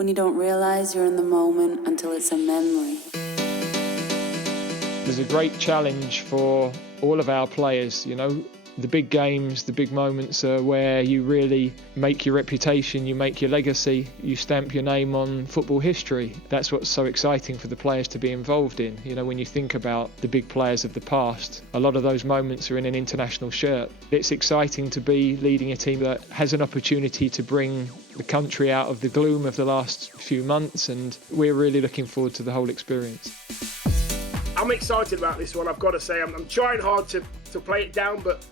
When you don't realise you're in the moment until it's a memory. There's a great challenge for all of our players, you know. The big games, the big moments are where you really make your reputation, you make your legacy, you stamp your name on football history. That's what's so exciting for the players to be involved in. You know, when you think about the big players of the past, a lot of those moments are in an international shirt. It's exciting to be leading a team that has an opportunity to bring the country out of the gloom of the last few months, and we're really looking forward to the whole experience. I'm excited about this one, I've got to say. I'm trying hard to play it down, but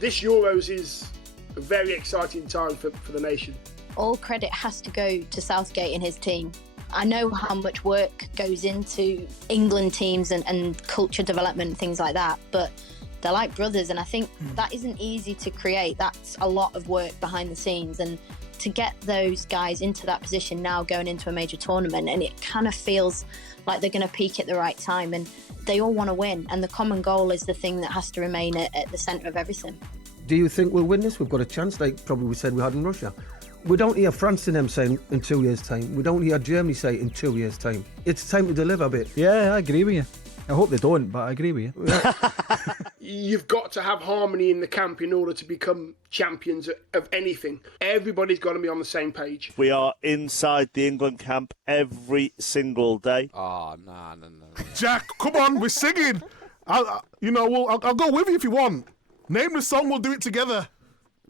this Euros is a very exciting time for the nation. All credit has to go to Southgate and his team. I know how much work goes into England teams and culture development, things like that, but they're like brothers, and I think that isn't easy to create. That's a lot of work behind the scenes, and to get those guys into that position now going into a major tournament, and it kind of feels like they're going to peak at the right time, and they all want to win, and the common goal is the thing that has to remain at the centre of everything. Do you think we'll win this? We've got a chance, like probably we said we had in Russia. We don't hear France and them saying in 2 years' time. We don't hear Germany say in 2 years' time. It's time to deliver a bit. Yeah, I agree with you. I hope they don't, but I agree with you. You've got to have harmony in the camp in order to become champions of anything. Everybody's got to be on the same page. We are inside the England camp every single day. Oh, no. Jack, come on, we're singing. I'll go with you if you want. Name the song, we'll do it together.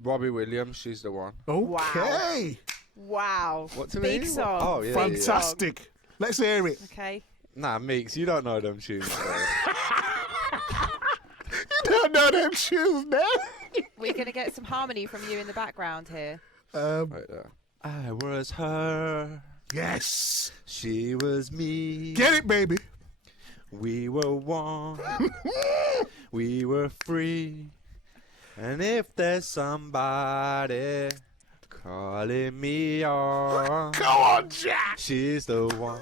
Robbie Williams, she's the one. Okay. Wow. What's it Big mean? song. Oh, yeah. Fantastic. Yeah. Let's hear it. Okay. Nah, Meeks, you don't know them tunes. You don't know them tunes, man. We're going to get some harmony from you in the background here. Right there. I was her. Yes. She was me. Get it, baby. We were one. We were free. And if there's somebody calling me on, come on, Jack. She's the one.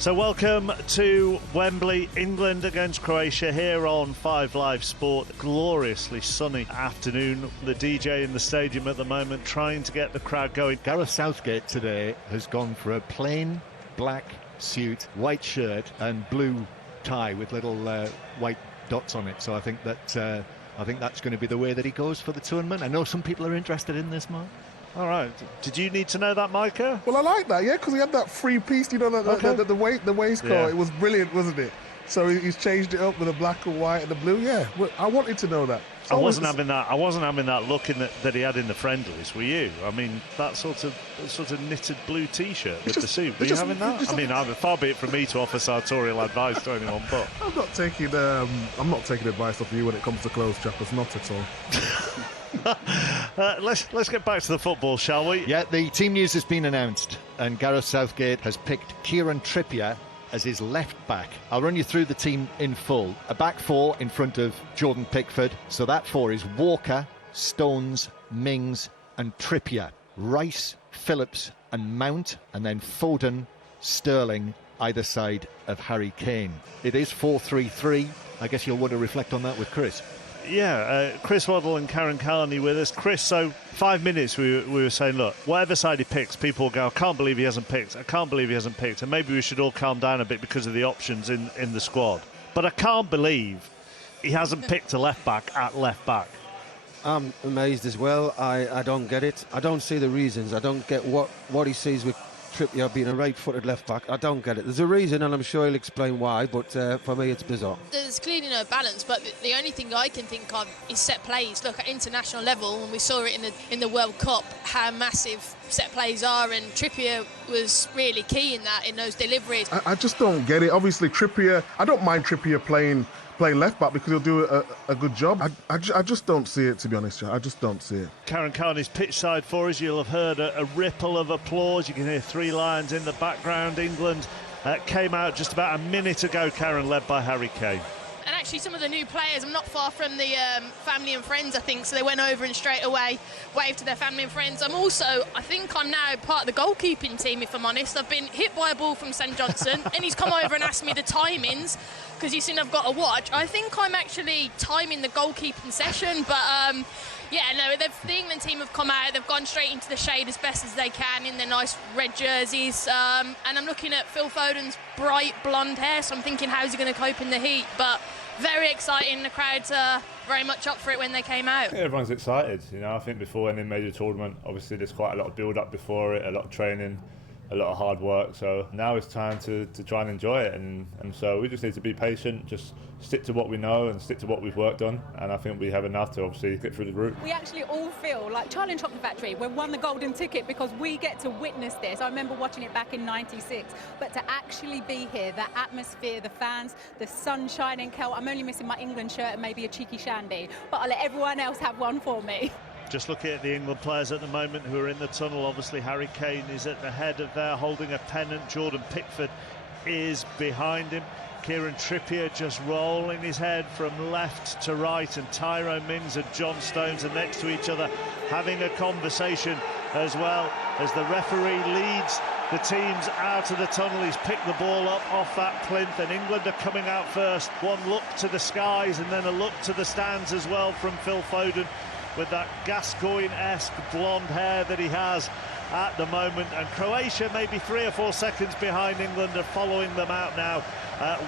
So welcome to Wembley, England against Croatia here on 5 Live Sport. Gloriously sunny afternoon. The DJ in the stadium at the moment trying to get the crowd going. Gareth Southgate today has gone for a plain black suit, white shirt and blue tie with little white dots on it. So I think that's going to be the way that he goes for the tournament. I know some people are interested in this, Mark. All right. Did you need to know that, Micah? Well, I like that, yeah, because he had that free piece, you know, the waistcoat. Yeah. It was brilliant, wasn't it? So he's changed it up with the black and white and the blue. Yeah, well, I wanted to know that. I wasn't having that look that he had in the friendlies. Were you? I mean, that sort of knitted blue T-shirt with the suit. Were you having that? I mean, far be it from me to offer sartorial advice to anyone, but I'm not taking advice off you when it comes to clothes, chappers. Not at all. Let's get back to the football, shall we? Yeah, the team news has been announced, and Gareth Southgate has picked Kieran Trippier as his left back. I'll run you through the team in full. A back four in front of Jordan Pickford. So that four is Walker, Stones, Mings and Trippier. Rice, Phillips and Mount, and then Foden, Sterling, either side of Harry Kane. It is 4-3-3. I guess you'll want to reflect on that with Chris. Yeah, Chris Waddle and Karen Carney with us. Chris, so 5 minutes we were saying, look, whatever side he picks, people will go, I can't believe he hasn't picked. I can't believe he hasn't picked. And maybe we should all calm down a bit because of the options in the squad. But I can't believe he hasn't picked a left-back at left-back. I'm amazed as well. I don't get it. I don't see the reasons. I don't get what he sees with Trippier being a right-footed left-back. I don't get it. There's a reason, and I'm sure he'll explain why, but for me it's bizarre. There's clearly no balance, but the only thing I can think of is set plays. Look, at international level, and we saw it in the World Cup, how massive set plays are, and Trippier was really key in those deliveries. I just don't get it. Obviously, Trippier, I don't mind Trippier playing left back because he'll do a good job. I just don't see it, to be honest. I just don't see it. Karen Carney's pitch side for us. You'll have heard a ripple of applause. You can hear 3 lions in the background. England came out just about a minute ago, Karen, led by Harry Kane. And actually some of the new players. I'm not far from the family and friends, I think, so they went over and straight away waved to their family and friends. I think I'm now part of the goalkeeping team, if I'm honest. I've been hit by a ball from St Johnson and he's come over and asked me the timings because he's seen I've got a watch. I think I'm actually timing the goalkeeping session, but the England team have come out, they've gone straight into the shade as best as they can in their nice red jerseys, and I'm looking at Phil Foden's bright blonde hair, so I'm thinking how's he going to cope in the heat, but very exciting. The crowd's very much up for it when they came out. Everyone's excited, I think before any major tournament, obviously there's quite a lot of build up before it, a lot of training, a lot of hard work, so now it's time to try and enjoy it, and so we just need to be patient, just stick to what we know and stick to what we've worked on, and I think we have enough to obviously get through the route. We actually all feel like Charlie and Chocolate Factory, we won the golden ticket because we get to witness this. I remember watching it back in '96, but to actually be here, the atmosphere, the fans, the sun shining, I'm only missing my England shirt and maybe a cheeky shandy, but I'll let everyone else have one for me. Just looking at the England players at the moment who are in the tunnel, obviously Harry Kane is at the head of there holding a pennant. Jordan Pickford is behind him. Kieran Trippier just rolling his head from left to right, and Tyrone Mings and John Stones are next to each other having a conversation as well as the referee leads the teams out of the tunnel. He's picked the ball up off that plinth, and England are coming out first. One look to the skies and then a look to the stands as well from Phil Foden, with that Gascoigne-esque blonde hair that he has at the moment. And Croatia, maybe 3 or 4 seconds behind England, are following them out now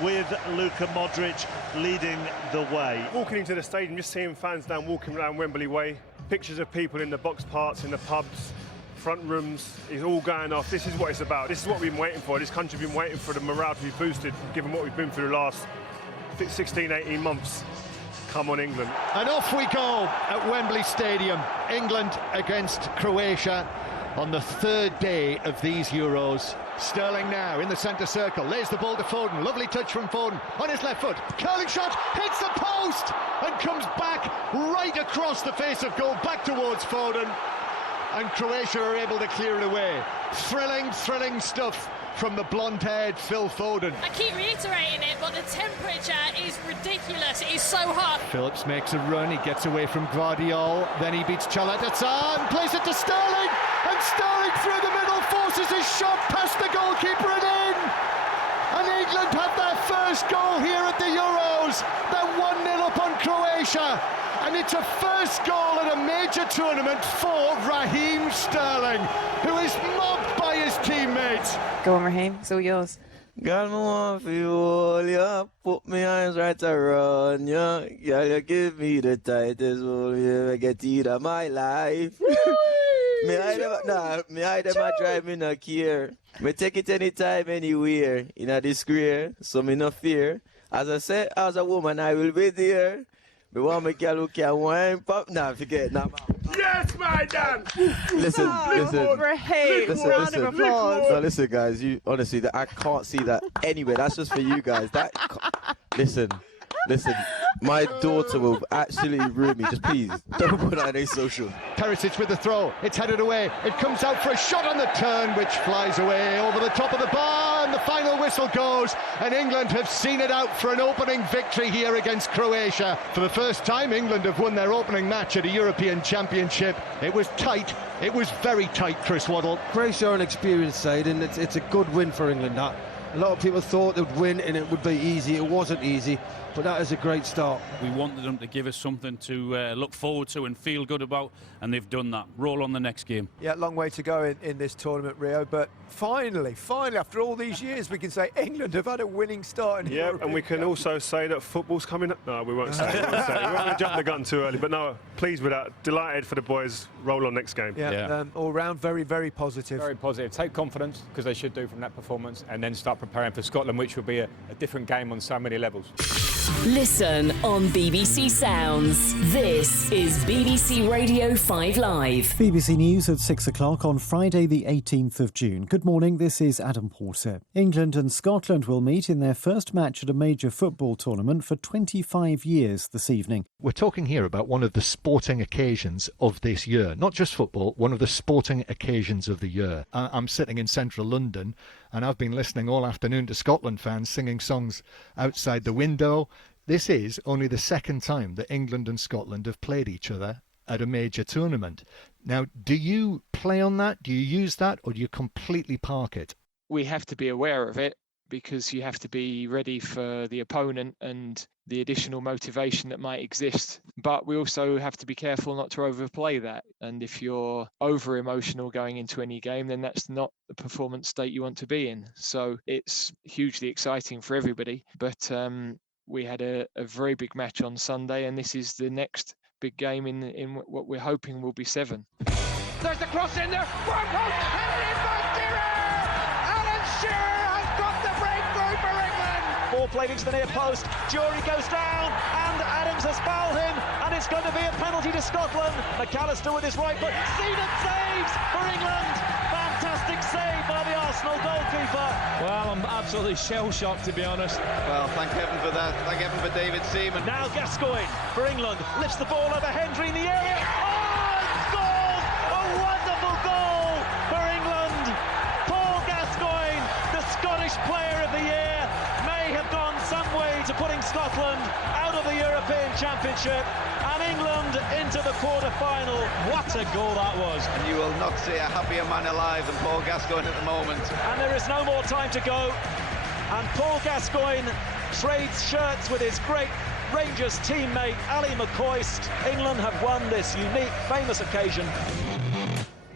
with Luka Modric leading the way. Walking into the stadium, just seeing fans walking around Wembley Way, pictures of people in the box parts, in the pubs, front rooms, is all going off. This is what it's about. This is what we've been waiting for. This country's been waiting for the morale to be boosted, given what we've been through the last 16, 18 months. Come on, England. And off we go at Wembley Stadium. England against Croatia on the third day of these Euros. Sterling now in the centre circle, lays the ball to Foden. Lovely touch from Foden on his left foot. Curling shot, hits the post and comes back right across the face of goal, back towards Foden. And Croatia are able to clear it away. Thrilling stuff from the blonde-haired Phil Foden. I keep reiterating it, but the temperature is ridiculous. It is so hot. Phillips makes a run, he gets away from Guardiol, then he beats Chalata and plays it to Sterling, and Sterling through the middle forces his shot past the goalkeeper and in. And England have their first goal here at the Euros. They're 1-0 up on Croatia. And it's a first goal at a major tournament for Raheem Sterling, who is mobbed by his teammates. Go on, Raheem, it's all yours. Girl, me want for you hold ya, put my arms right around ya. Girl, you give me the tightest hold you ever get in of my life. Me hide them a drive me no care. Me take it anytime, anywhere, in a disgrace, so me no fear. As I say, as a woman, I will be there. Me want me girl who can wine pop. Nah, forget nah. Yes, my Dan. Listen. Raheem, round of applause. No, listen, guys. You honestly, I can't see that anywhere. That's just for you guys. Listen. My daughter will absolutely ruin me. Just please, don't put that in a social. Perisic with the throw. It's headed away. It comes out for a shot on the turn, which flies away over the top of the bar. And the final whistle goes. And England have seen it out for an opening victory here against Croatia. For the first time, England have won their opening match at a European Championship. It was tight. It was very tight, Chris Waddle. Croatia are an experienced side, and it's a good win for England. That a lot of people thought they'd win and it would be easy. It wasn't easy, but that is a great start. We wanted them to give us something to look forward to and feel good about, and they've done that. Roll on the next game. Yeah, long way to go in this tournament, Rio, but finally, after all these years, we can say England have had a winning start. Yeah, and we can also say that football's coming up. No, we won't say it. We won't going to jump the gun too early, but no, pleased with that. Delighted for the boys. Roll on next game. Yeah. All round, very, very positive. Very positive. Take confidence, because they should do from that performance, and then start preparing for Scotland, which will be a different game on so many levels. Listen on BBC Sounds. This is BBC Radio 5 Live. BBC News at 6 o'clock on Friday the 18th of June. Good morning, this is Adam Porter. England and Scotland will meet in their first match at a major football tournament for 25 years this evening. We're talking here about one of the sporting occasions of this year. Not just football, one of the sporting occasions of the year. I'm sitting in central London, and I've been listening all afternoon to Scotland fans singing songs outside the window. This is only the second time that England and Scotland have played each other at a major tournament. Now, do you play on that? Do you use that? Or do you completely park it? We have to be aware of it because you have to be ready for the opponent and the additional motivation that might exist. But we also have to be careful not to overplay that. And if you're over emotional going into any game, then that's not the performance state you want to be in. So it's hugely exciting for everybody. But we had a very big match on Sunday, and this is the next big game in what we're hoping will be 7. There's the cross in there, far post, and in by Shearer! Alan Shearer has got the breakthrough for England! Ball played into the near post, Jury goes down, and Adams has fouled him, and it's going to be a penalty to Scotland. McAllister with his right foot, Seaman saves for England! Fantastic save by the Arsenal goalkeeper. Well, I'm absolutely shell-shocked, to be honest. Well, thank heaven for that. Thank heaven for David Seaman. Now Gascoigne for England, lifts the ball over Hendry in the area. Oh, and scores! A wonderful goal for England. Paul Gascoigne, the Scottish Player of the Year, may have gone some way to putting Scotland out of the European Championship and England into the quarter-final. What a goal that was. And you will not see a happier man alive than Paul Gascoigne at the moment. And there is no more time to go. And Paul Gascoigne trades shirts with his great Rangers teammate Ali McCoist. England have won this unique, famous occasion.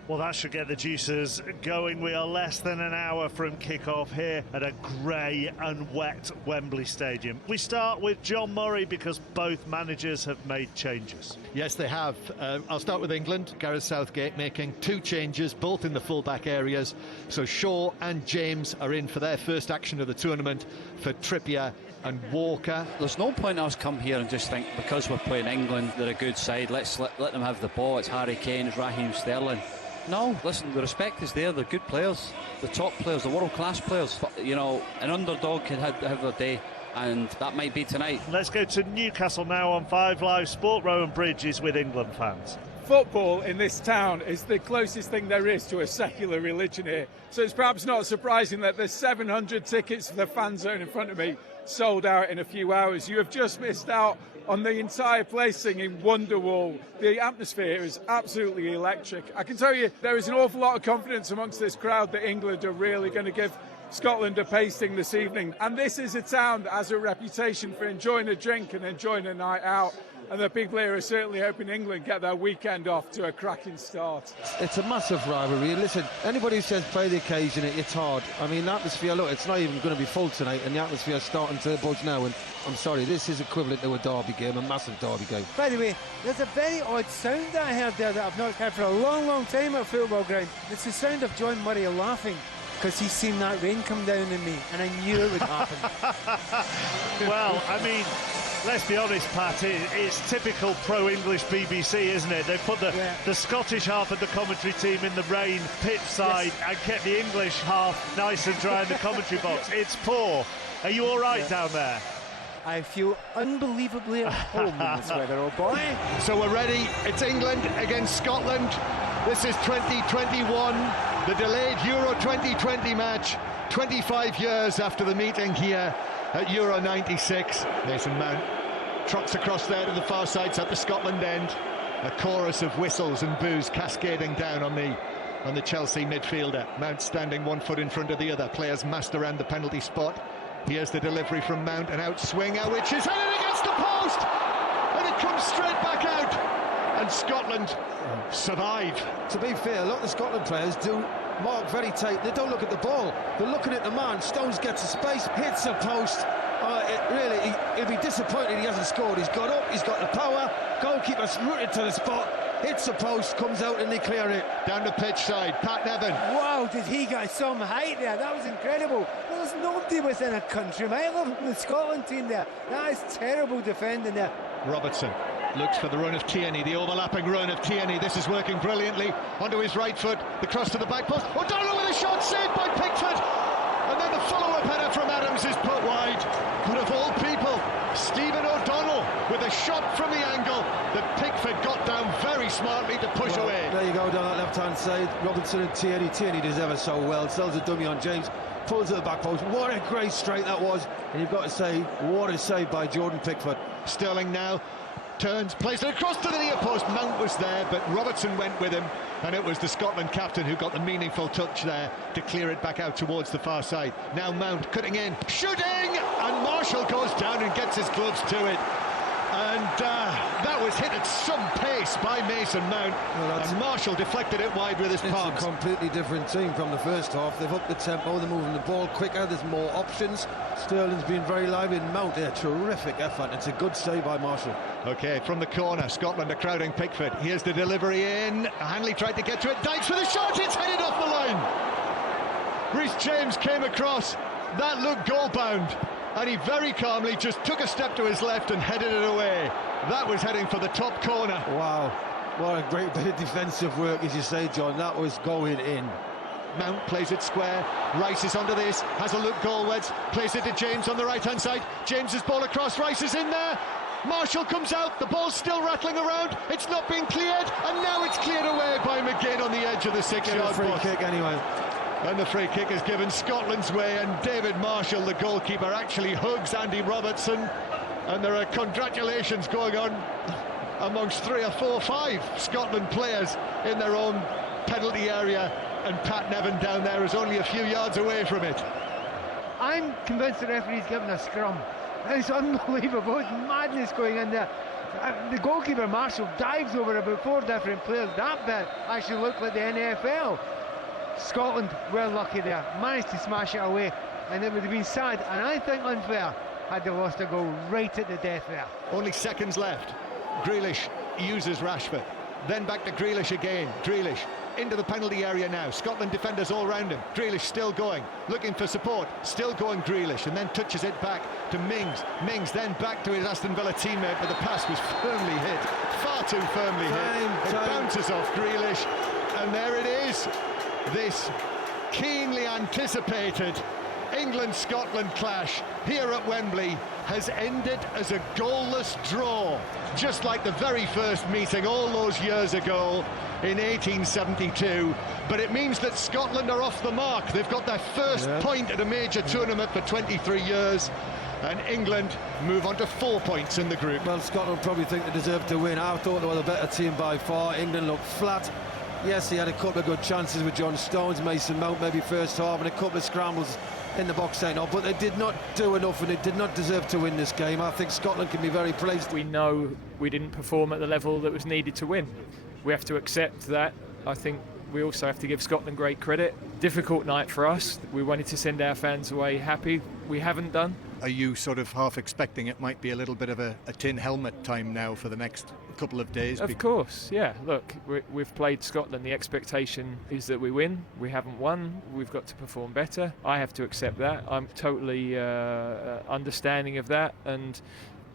Well, that should get the juices going. We are less than an hour from kick-off here at a grey and wet Wembley Stadium. We start with John Murray because both managers have made changes. Yes, they have. I'll start with England. Gareth Southgate making 2 changes, both in the full-back areas. So Shaw and James are in for their first action of the tournament for Trippier and Walker. There's no point us come here and just think because we're playing England, they're a good side, let's let them have the ball. It's Harry Kane, it's Raheem Sterling. No, listen, the respect is there. They're good players, the top players, the world-class players. But, you know, an underdog can have their day, and that might be tonight. Let's go to Newcastle now on 5 Live Sport. Rowan Bridge is with England fans. Football in this town is the closest thing there is to a secular religion here. So it's perhaps not surprising that there's 700 tickets for the fan zone in front of me sold out in a few hours. You have just missed out on the entire place singing Wonderwall. The atmosphere is absolutely electric. I can tell you there is an awful lot of confidence amongst this crowd that England are really going to give Scotland a pasting this evening. And this is a town that has a reputation for enjoying a drink and enjoying a night out. And the people here are certainly hoping England get their weekend off to a cracking start. It's a massive rivalry. Listen, anybody who says play the occasion, it's hard. I mean, the atmosphere, look, it's not even going to be full tonight, and the atmosphere is starting to budge now. And I'm sorry, this is equivalent to a derby game, a massive derby game. By the way, there's a very odd sound that I heard there that I've not heard for a long, long time at a football ground. It's the sound of John Murray laughing, because he's seen that rain come down on me, and I knew it would happen. Well, I mean, let's be honest, Pat, it's typical pro-English BBC, isn't it? They've put the Scottish half of the commentary team in the rain, pitch side, and kept the English half nice and dry in the commentary box. It's poor. Are you all right down there? I feel unbelievably at home in this weather, oh boy. So we're ready. It's England against Scotland. This is 2021, the delayed Euro 2020 match, 25 years after the meeting here at Euro 96. Mason Mount trots across there to the far side, at the Scotland end. A chorus of whistles and boos cascading down on the Chelsea midfielder. Mount standing 1 foot in front of the other. Players massed around the penalty spot. Here's the delivery from Mount, an outswinger, which is headed against the post, and it comes straight back out. And Scotland survive. To be fair, a lot of the Scotland players do mark very tight. They don't look at the ball. They're looking at the man. Stones gets a space, hits a post. He'll be disappointed he hasn't scored. He's got up, he's got the power. Goalkeeper's rooted to the spot. Hits the post, comes out and they clear it. Down the pitch side, Pat Nevin. Wow, did he get some height there? That was incredible. There's nobody within a country mile of the Scotland team there. That is terrible defending there. Robertson looks for the run of Tierney, the overlapping run of Tierney. This is working brilliantly. Onto his right foot, the cross to the back post. O'Donnell with a shot saved by Pickford. And then the follow-up header from Adams is put wide. But of all people, Stephen O'Donnell with a shot from the angle that Pickford got down very smartly to push away. There you go, down that left-hand side. Robertson and Tierney. Tierney does ever so well. Sells a dummy on James. Pulls at the back post. What a great strike that was. And you've got to say, what a save by Jordan Pickford. Sterling now turns, plays it across to the near post. Mount was there, but Robertson went with him, and it was the Scotland captain who got the meaningful touch there to clear it back out towards the far side. Now Mount cutting in, shooting, and Marshall goes down and gets his gloves to it. And that was hit at some pace by Mason Mount, and Marshall deflected it wide with his palms. It's a completely different team from the first half. They've upped the tempo, they're moving the ball quicker, there's more options. Sterling's been very lively, and Mount, a terrific effort. It's a good save by Marshall. Okay, from the corner, Scotland are crowding Pickford. Here's the delivery in. Hanley tried to get to it. Dykes with a shot, it's headed off the line. Reece James came across. That looked goal-bound. And he very calmly just took a step to his left and headed it away. That was heading for the top corner. Wow, what a great bit of defensive work, as you say, John. That was going in. Mount plays it square. Rice is under this, has a look goalwards, plays it to James on the right-hand side. James's ball across, Rice is in there. Marshall comes out, the ball's still rattling around. It's not being cleared, and now it's cleared away by McGinn on the edge of the 6-yard free box. kick anyway. And the free kick is given Scotland's way, and David Marshall, the goalkeeper, actually hugs Andy Robertson, and there are congratulations going on amongst 3 or 4 or 5 Scotland players in their own penalty area, and Pat Nevin down there is only a few yards away from it. I'm convinced the referee's given a scrum. It's unbelievable. It's madness going in there. The goalkeeper Marshall dives over about 4 different players. That bit actually looked like the NFL. Scotland were lucky there, managed to smash it away, and it would have been sad, and I think unfair, had they lost a goal right at the death there. Only seconds left. Grealish uses Rashford, then back to Grealish again. Grealish into the penalty area now. Scotland defenders all round him. Grealish still going, looking for support, still going Grealish, and then touches it back to Mings. Mings then back to his Aston Villa teammate, but the pass was firmly hit, far too firmly hit. It bounces off Grealish, and there it is. This keenly anticipated England-Scotland clash here at Wembley has ended as a goalless draw, just like the very first meeting all those years ago in 1872. But it means that Scotland are off the mark. They've got their first point at a major tournament for 23 years. And England move on to 4 points in the group. Well, Scotland probably think they deserve to win. I thought they were the better team by far. England looked flat. Yes, he had a couple of good chances with John Stones, Mason Mount maybe first half, and a couple of scrambles in the box end, but they did not do enough, and they did not deserve to win this game. I think Scotland can be very pleased. We know we didn't perform at the level that was needed to win. We have to accept that. I think we also have to give Scotland great credit. Difficult night for us. We wanted to send our fans away happy. We haven't done. Are you sort of half expecting it might be a little bit of a tin helmet time now for the next couple of days? Of course, yeah. Look, we've played Scotland. The expectation is that we win. We haven't won. We've got to perform better. I have to accept that. I'm totally understanding of that, and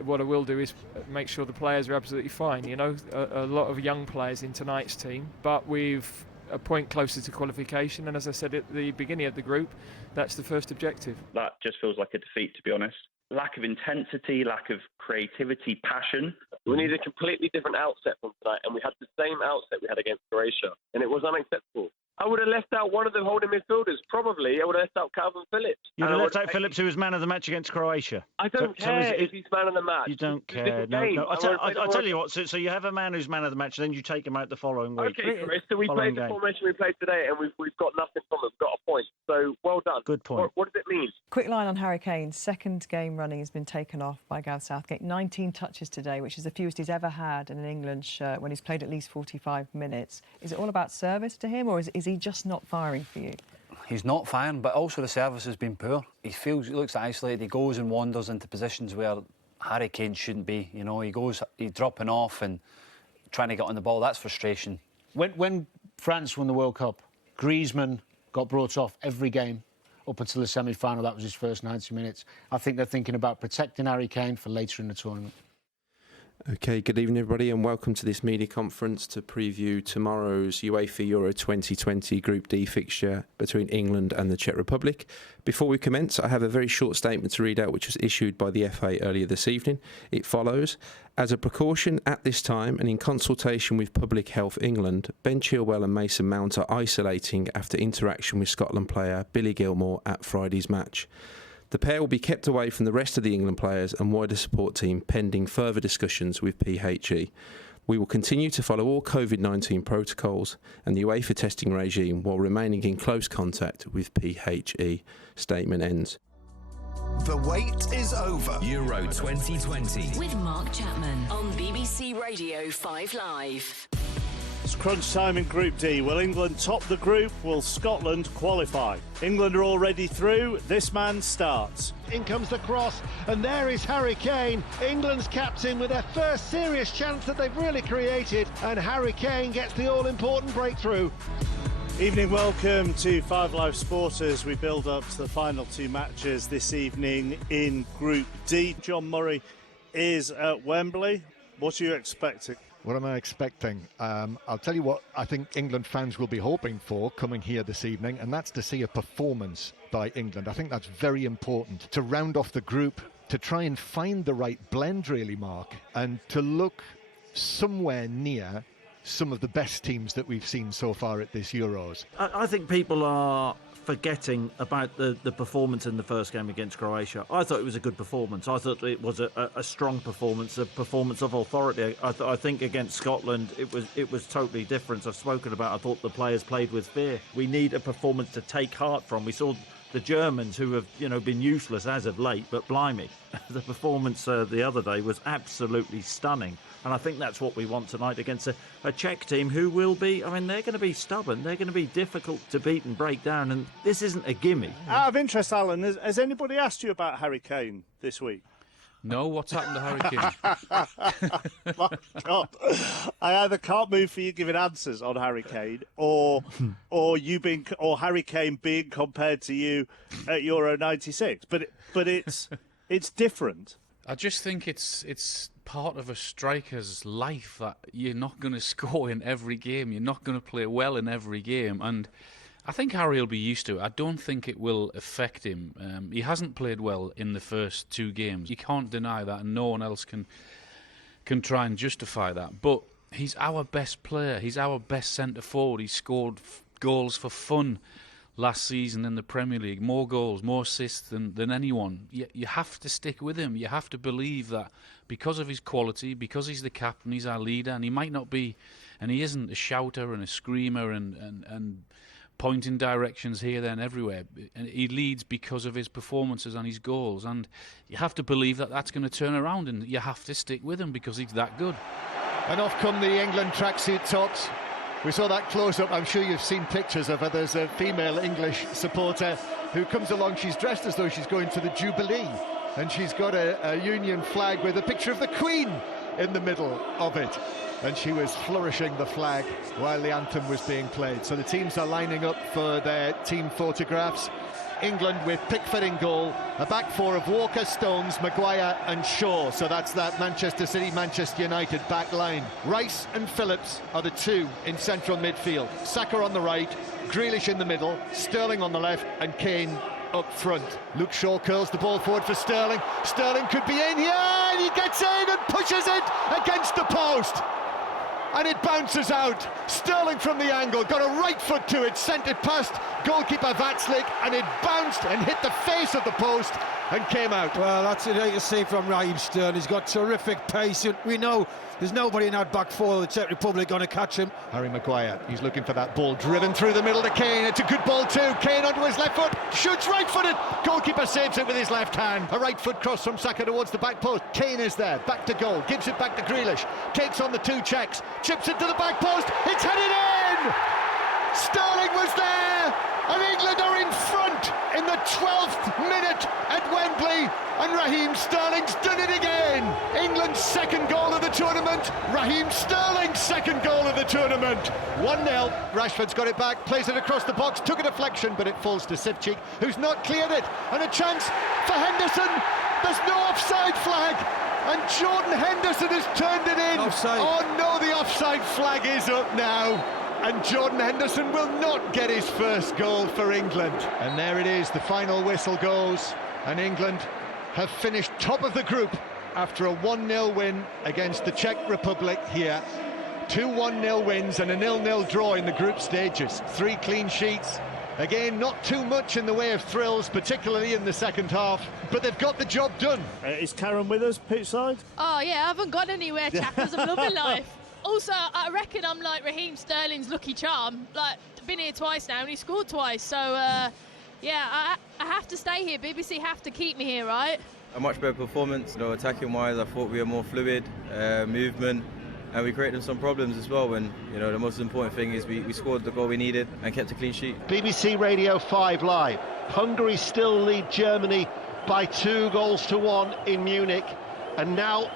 what I will do is make sure the players are absolutely fine. You know, a lot of young players in tonight's team, but we've a point closer to qualification, and as I said at the beginning of the group, that's the first objective. That just feels like a defeat, to be honest. Lack of intensity, lack of creativity, passion. We need a completely different outset from tonight, and we had the same outset we had against Croatia, and it was unacceptable. I would have left out one of the holding midfielders, probably. I would have left out Calvin Phillips. You'd have left out Phillips, who was man of the match against Croatia. I don't care if he's man of the match. You don't care. No. I'll tell you what, so you have a man who's man of the match, then you take him out the following week. Okay, Chris, so we played the formation we played today, and we've got nothing from it. We've got a point. So, well done. Good point. What does it mean? Quick line on Harry Kane. Second game running has been taken off by Gareth Southgate. 19 touches today, which is the fewest he's ever had in an England shirt when he's played at least 45 minutes. Is it all about service to him, or is he just not firing for you? He's not firing, but also the service has been poor. He looks isolated. He goes and wanders into positions where Harry Kane shouldn't be. You know, he's dropping off and trying to get on the ball. That's frustration. When France won the World Cup, Griezmann got brought off every game up until the semi-final. That was his first 90 minutes. I think they're thinking about protecting Harry Kane for later in the tournament. Okay, good evening everybody and welcome to this media conference to preview tomorrow's UEFA Euro 2020 Group D fixture between England and the Czech Republic. Before we commence, I have a very short statement to read out which was issued by the FA earlier this evening. It follows: as a precaution at this time and in consultation with Public Health England, Ben Chilwell and Mason Mount are isolating after interaction with Scotland player Billy Gilmour at Friday's match. The pair will be kept away from the rest of the England players and wider support team pending further discussions with PHE. We will continue to follow all COVID-19 protocols and the UEFA testing regime while remaining in close contact with PHE. Statement ends. The wait is over. Euro 2020. With Mark Chapman on BBC Radio 5 Live. It's crunch time in Group D. Will England top the group? Will Scotland qualify? England are already through. This man starts. In comes the cross, and there is Harry Kane, England's captain, with their first serious chance that they've really created, and Harry Kane gets the all-important breakthrough. Evening, welcome to 5 Live Sport as we build up to the final two matches this evening in Group D. John Murray is at Wembley. What are you expecting? What am I expecting? I'll tell you what I think England fans will be hoping for coming here this evening, and that's to see a performance by England. I think that's very important to round off the group, to try and find the right blend, really, Mark, and to look somewhere near some of the best teams that we've seen so far at this Euros. I think people are forgetting about the performance in the first game against Croatia. I thought it was a good performance. I thought it was a strong performance, a performance of authority. I think against Scotland it was totally different. I've spoken about, I thought the players played with fear. We need a performance to take heart from. We saw the Germans, who have been useless as of late, but blimey, the performance the other day was absolutely stunning. And I think that's what we want tonight against a Czech team who will be, they're going to be stubborn. They're going to be difficult to beat and break down. And this isn't a gimme. Out of interest, Alan, has anybody asked you about Harry Kane this week? No, what's happened to Harry Kane? My God. I either can't move for you giving answers on Harry Kane or Harry Kane being compared to you at Euro 96. But it's different. I just think it's part of a striker's life that you're not going to score in every game. You're not going to play well in every game. And I think Harry will be used to it. I don't think it will affect him. He hasn't played well in the first two games. You can't deny that, and no one else can try and justify that. But he's our best player. He's our best centre-forward. He scored goals for fun last season in the Premier League. More goals, more assists than anyone. You have to stick with him. You have to believe that because of his quality, because he's the captain, he's our leader, and he might not be, and he isn't a shouter and a screamer and pointing directions here, there and everywhere. And he leads because of his performances and his goals, and you have to believe that that's going to turn around, and you have to stick with him because he's that good. And off come the England tracksuit tops. We saw that close-up. I'm sure you've seen pictures of her. There's a female English supporter who comes along. She's dressed as though she's going to the Jubilee, and she's got a Union flag with a picture of the Queen in the middle of it. And she was flourishing the flag while the anthem was being played. So the teams are lining up for their team photographs. England with Pickford in goal, a back four of Walker, Stones, Maguire and Shaw. So that's that Manchester City, Manchester United back line. Rice and Phillips are the two in central midfield. Saka on the right, Grealish in the middle, Sterling on the left and Kane up front. Luke Shaw curls the ball forward for Sterling. Sterling could be in here, and he gets in and pushes it against the post. And it bounces out. Sterling from the angle, got a right foot to it, sent it past goalkeeper Vatslik, and it bounced and hit the face of the post and came out. Well, that's it you see from Raheem Sterling. He's got terrific pace. We know there's nobody in that back four of the Czech Republic going to catch him. Harry Maguire, he's looking for that ball driven through the middle to Kane. It's a good ball too. Kane onto his left foot, shoots right-footed. Goalkeeper saves it with his left hand. A right foot cross from Saka towards the back post. Kane is there, back to goal, gives it back to Grealish. Takes on the two Czechs, chips it to the back post. It's headed in! Sterling was there, and England are in front in the 12th minute at Wembley, and Raheem Sterling's done it again. England's second goal of the tournament, Raheem Sterling's second goal of the tournament. 1-0, Rashford's got it back, plays it across the box, took a deflection, but it falls to Sivchik, who's not cleared it, and a chance for Henderson. There's no offside flag. And Jordan Henderson has turned it in. Offside. Oh no, the offside flag is up now. And Jordan Henderson will not get his first goal for England. And there it is, the final whistle goes. And England have finished top of the group after a 1-0 win against the Czech Republic here. 2 1-0 wins and a 0-0 draw in the group stages. 3 clean sheets. Again, not too much in the way of thrills, particularly in the second half, but they've got the job done. Is Karen with us, pitch side? Oh, yeah, I haven't gone anywhere, chappers. I'm loving life. Also, I reckon I'm like Raheem Sterling's lucky charm. Like, been here twice now and he scored twice. So, yeah, I have to stay here. BBC have to keep me here, right? A much better performance. Attacking-wise, I thought we were more fluid, movement. And we created some problems as well when, the most important thing is we scored the goal we needed and kept a clean sheet. BBC Radio 5 Live. Hungary still lead Germany by 2-1 in Munich. And now,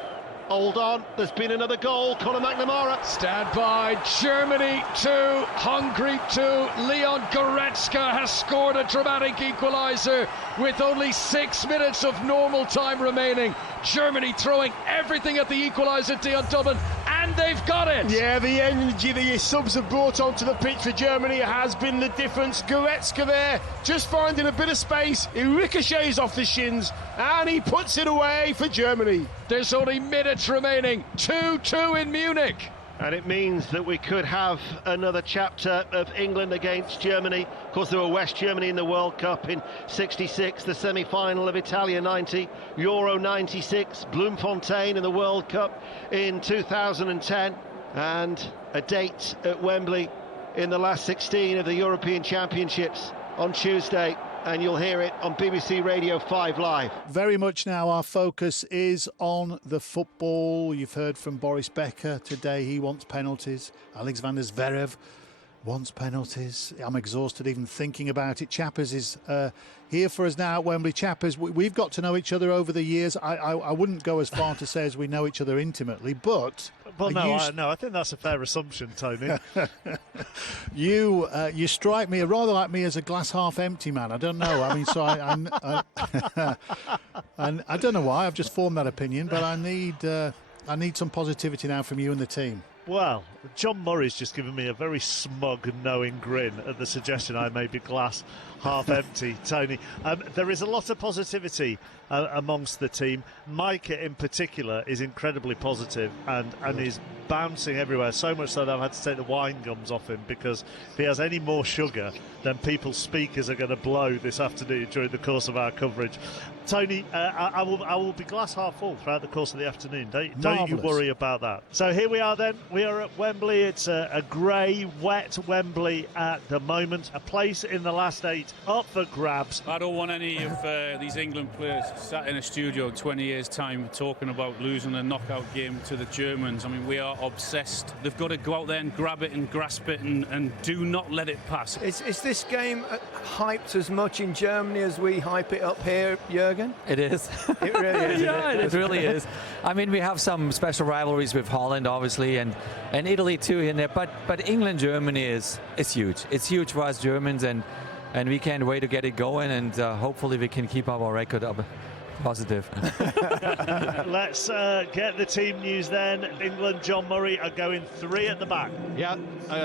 hold on, there's been another goal. Conor McNamara. Stand by. Germany 2, Hungary 2. Leon Goretzka has scored a dramatic equaliser with only 6 minutes of normal time remaining. Germany throwing everything at the equaliser, Dion Dublin, and they've got it. Yeah, the energy the subs have brought onto the pitch for Germany has been the difference. Goretzka there, just finding a bit of space. He ricochets off the shins, and he puts it away for Germany. There's only minutes remaining. 2-2 in Munich. And it means that we could have another chapter of England against Germany. Of course, there were West Germany in the World Cup in '66, the semi-final of Italia '90, Euro '96, Bloemfontein in the World Cup in 2010, and a date at Wembley in the last 16 of the European Championships on Tuesday. And you'll hear it on BBC Radio 5 Live. Very much now our focus is on the football. You've heard from Boris Becker today. He wants penalties. Alexander Zverev wants penalties. I'm exhausted even thinking about it. Chappers is here for us now at Wembley. Chappers, we've got to know each other over the years. I wouldn't go as far to say as we know each other intimately, but... Well, I think that's a fair assumption, Tony. You strike me rather like me as a glass half empty man. I don't know. I mean, so and I don't know why. I've just formed that opinion, but I need some positivity now from you and the team. Well, John Murray's just given me a very smug, knowing grin at the suggestion I may be glass half empty, Tony. There is a lot of positivity amongst the team. Micah in particular is incredibly positive and is bouncing everywhere, so much so that I've had to take the wine gums off him, because if he has any more sugar, then people's speakers are going to blow this afternoon during the course of our coverage. Tony, I will be glass half full throughout the course of the afternoon. Don't you worry about that. So here we are then. We are at Wembley. It's a grey, wet Wembley at the moment. A place in the last 8 up for grabs. I don't want any of these England players sat in a studio 20 years' time talking about losing a knockout game to the Germans. I mean, we are obsessed. They've got to go out there and grab it and grasp it and do not let it pass. Is this game hyped as much in Germany as we hype it up here, Jürgen? It is. It really is. Yeah, it really is. I mean, we have some special rivalries with Holland, obviously, and Italy too in there. But England, Germany is huge. It's huge for us Germans, and we can't wait to get it going. And hopefully we can keep our record up positive. Let's get the team news then. England, John Murray are going 3 at the back. Yeah,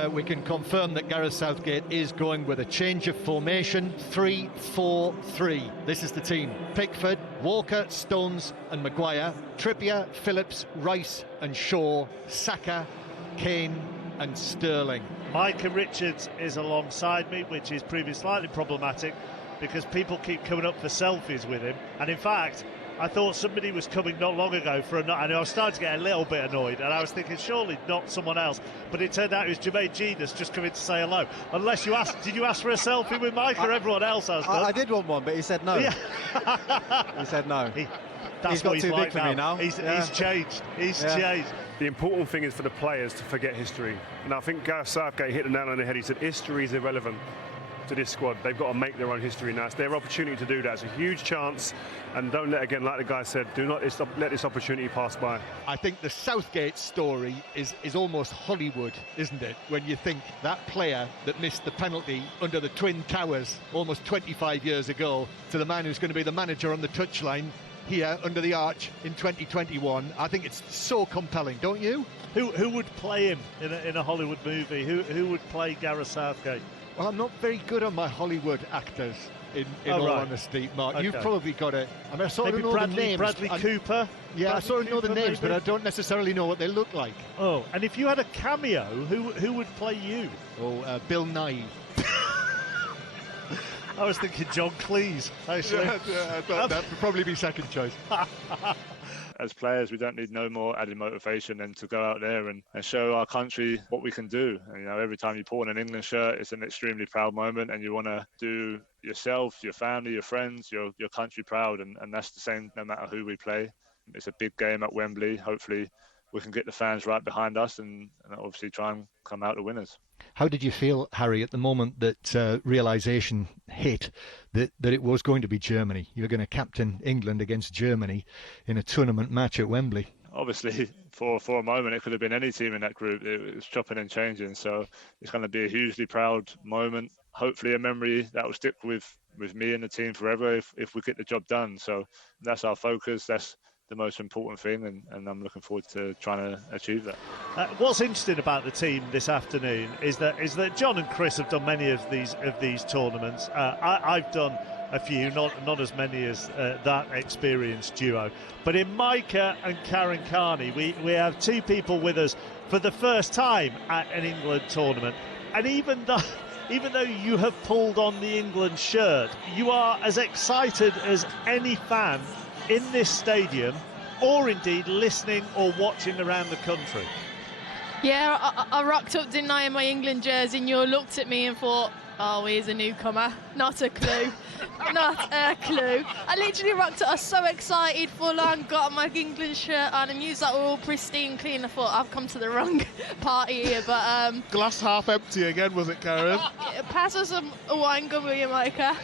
we can confirm that Gareth Southgate is going with a change of formation, 3-4-3. This is the team: Pickford, Walker, Stones and Maguire, Trippier, Phillips, Rice and Shaw, Saka, Kane and Sterling. Micah Richards is alongside me, which is proving slightly problematic because people keep coming up for selfies with him. And in fact, I thought somebody was coming not long ago for and I was starting to get a little bit annoyed, and I was thinking surely not someone else, but it turned out it was Jermaine Genius just coming to say hello. Unless you asked, did you ask for a selfie with Mike, or everyone else has done? I did want one, but he said no. Yeah. He said no. That's got what he's too like big for me now. He's changed. He's changed. The important thing is for the players to forget history. And I think Gareth Southgate hit the nail on the head. He said history is irrelevant to this squad. They've got to make their own history now. It's their opportunity to do that. It's a huge chance, and don't let, again, like the guy said, do not let this opportunity pass by. I think the Southgate story is almost Hollywood, isn't it? When you think that player that missed the penalty under the Twin Towers almost 25 years ago to the man who's going to be the manager on the touchline here under the arch in 2021. I think it's so compelling, don't you? Who would play him in a Hollywood movie? Who would play Gareth Southgate? Well, I'm not very good on my Hollywood actors, in all honesty, Mark. Okay. You've probably got it. I mean, I sort of know the names. Bradley Cooper? Yeah, Bradley I sort of know the Cooper, names, maybe? but I don't necessarily know what they look like. Oh, and if you had a cameo, who would play you? Oh, Bill Nye. I was thinking John Cleese, actually. That would probably be second choice. As players, we don't need no more added motivation than to go out there and show our country what we can do. And, you know, every time you put on an England shirt, it's an extremely proud moment, and you want to do yourself, your family, your friends, your country proud, and that's the same no matter who we play. It's a big game at Wembley. Hopefully we can get the fans right behind us and obviously try and come out the winners. How did you feel, Harry, at the moment that realisation hit that it was going to be Germany? You were going to captain England against Germany in a tournament match at Wembley. Obviously, for a moment, it could have been any team in that group. It was chopping and changing. So it's going to be a hugely proud moment. Hopefully a memory that will stick with me and the team forever if we get the job done. So that's our focus. That's the most important thing, and I'm looking forward to trying to achieve that. What's interesting about the team this afternoon is that John and Chris have done many of these tournaments. I've done a few, not as many as that experienced duo. But in Micah and Karen Carney, we have two people with us for the first time at an England tournament, and even though you have pulled on the England shirt, you are as excited as any fan in this stadium, or indeed listening or watching around the country. Yeah, I rocked up, didn't I, in my England jersey, and you all looked at me and thought, oh, here's a newcomer. Not a clue. Not a clue. I literally rocked up. I was so excited, full on, got my England shirt on, and you like, we're all pristine, clean. I thought, I've come to the wrong party here, but... Glass half empty again, was it, Karen? Pass us a wine gum, will you, Micah?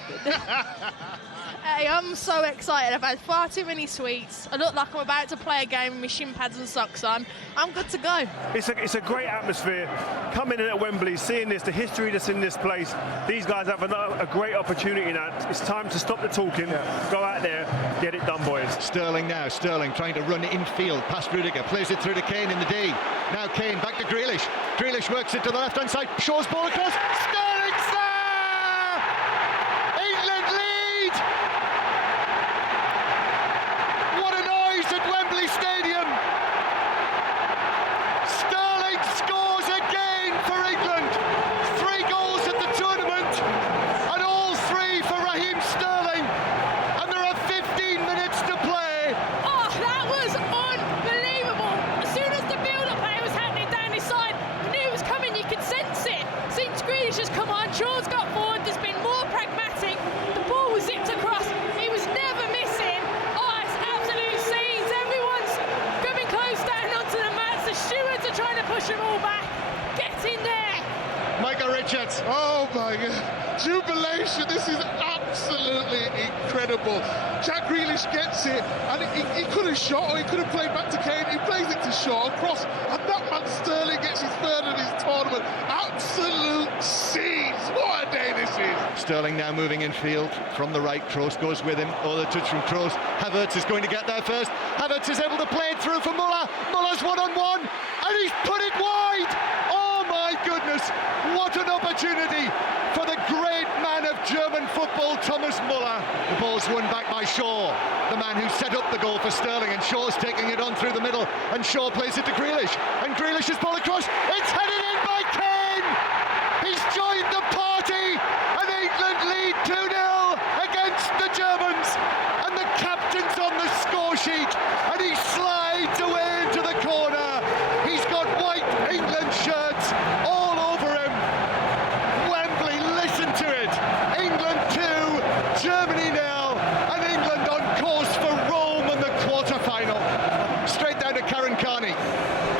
Hey, I'm so excited. I've had far too many sweets. I look like I'm about to play a game with my shin pads and socks on. I'm good to go. It's a great atmosphere. Coming in at Wembley, seeing this, the history that's in this place. These guys have a great opportunity now. It's time to stop the talking, go out there, get it done, boys. Sterling trying to run infield past Rudiger, plays it through to Kane in the D. Now Kane back to Grealish. Grealish works it to the left-hand side, Shaw's ball across. Sterling's there! England lead! What a noise at Wembley Stadium! Sterling scores again for England. 3 goals at the tournament, and all 3 for Raheem Sterling. And there are 15 minutes to play. Oh, that was unbelievable. As soon as the build-up play was happening down his side, I knew it was coming. You could sense it. Since Grealish has come on, Shaw's got forward. There's been more pragmatic. The ball was zipped across. He was never missing. Oh, it's absolute scenes. Everyone's coming close down onto the mats. The stewards are trying to push them all back. Get in there. Michael Richards. Oh my God. Jubilation. This is absolutely incredible. Jack Grealish gets it, and he could have shot, or he could have played back to Kane. He plays it to Shaw across, and that man Sterling gets his third in his tournament. Absolute scenes. What a day this is. Sterling now moving in field from the right. Kroos goes with him. Oh, the touch from Kroos. Havertz is going to get there first. Havertz is able to play it through for Muller. Muller's one-on-one, and he's put it wide. Oh my goodness, what an opportunity for the great man of German football, Thomas Muller. The ball's won back by Shaw, the man who set up the goal for Sterling, and Shaw's taking it on through the middle, and Shaw plays it to Grealish, and Grealish's ball across. It's headed in by Kane. He's joined the party, and England lead 2-0 against the Germans, and the captain's on the score sheet, and he slides away into the corner. He's got white England shirts all over him. Wembley, listen to it. England 2, Germany 0, and England on course for Rome in the quarter-final. Straight down to Karen Carney.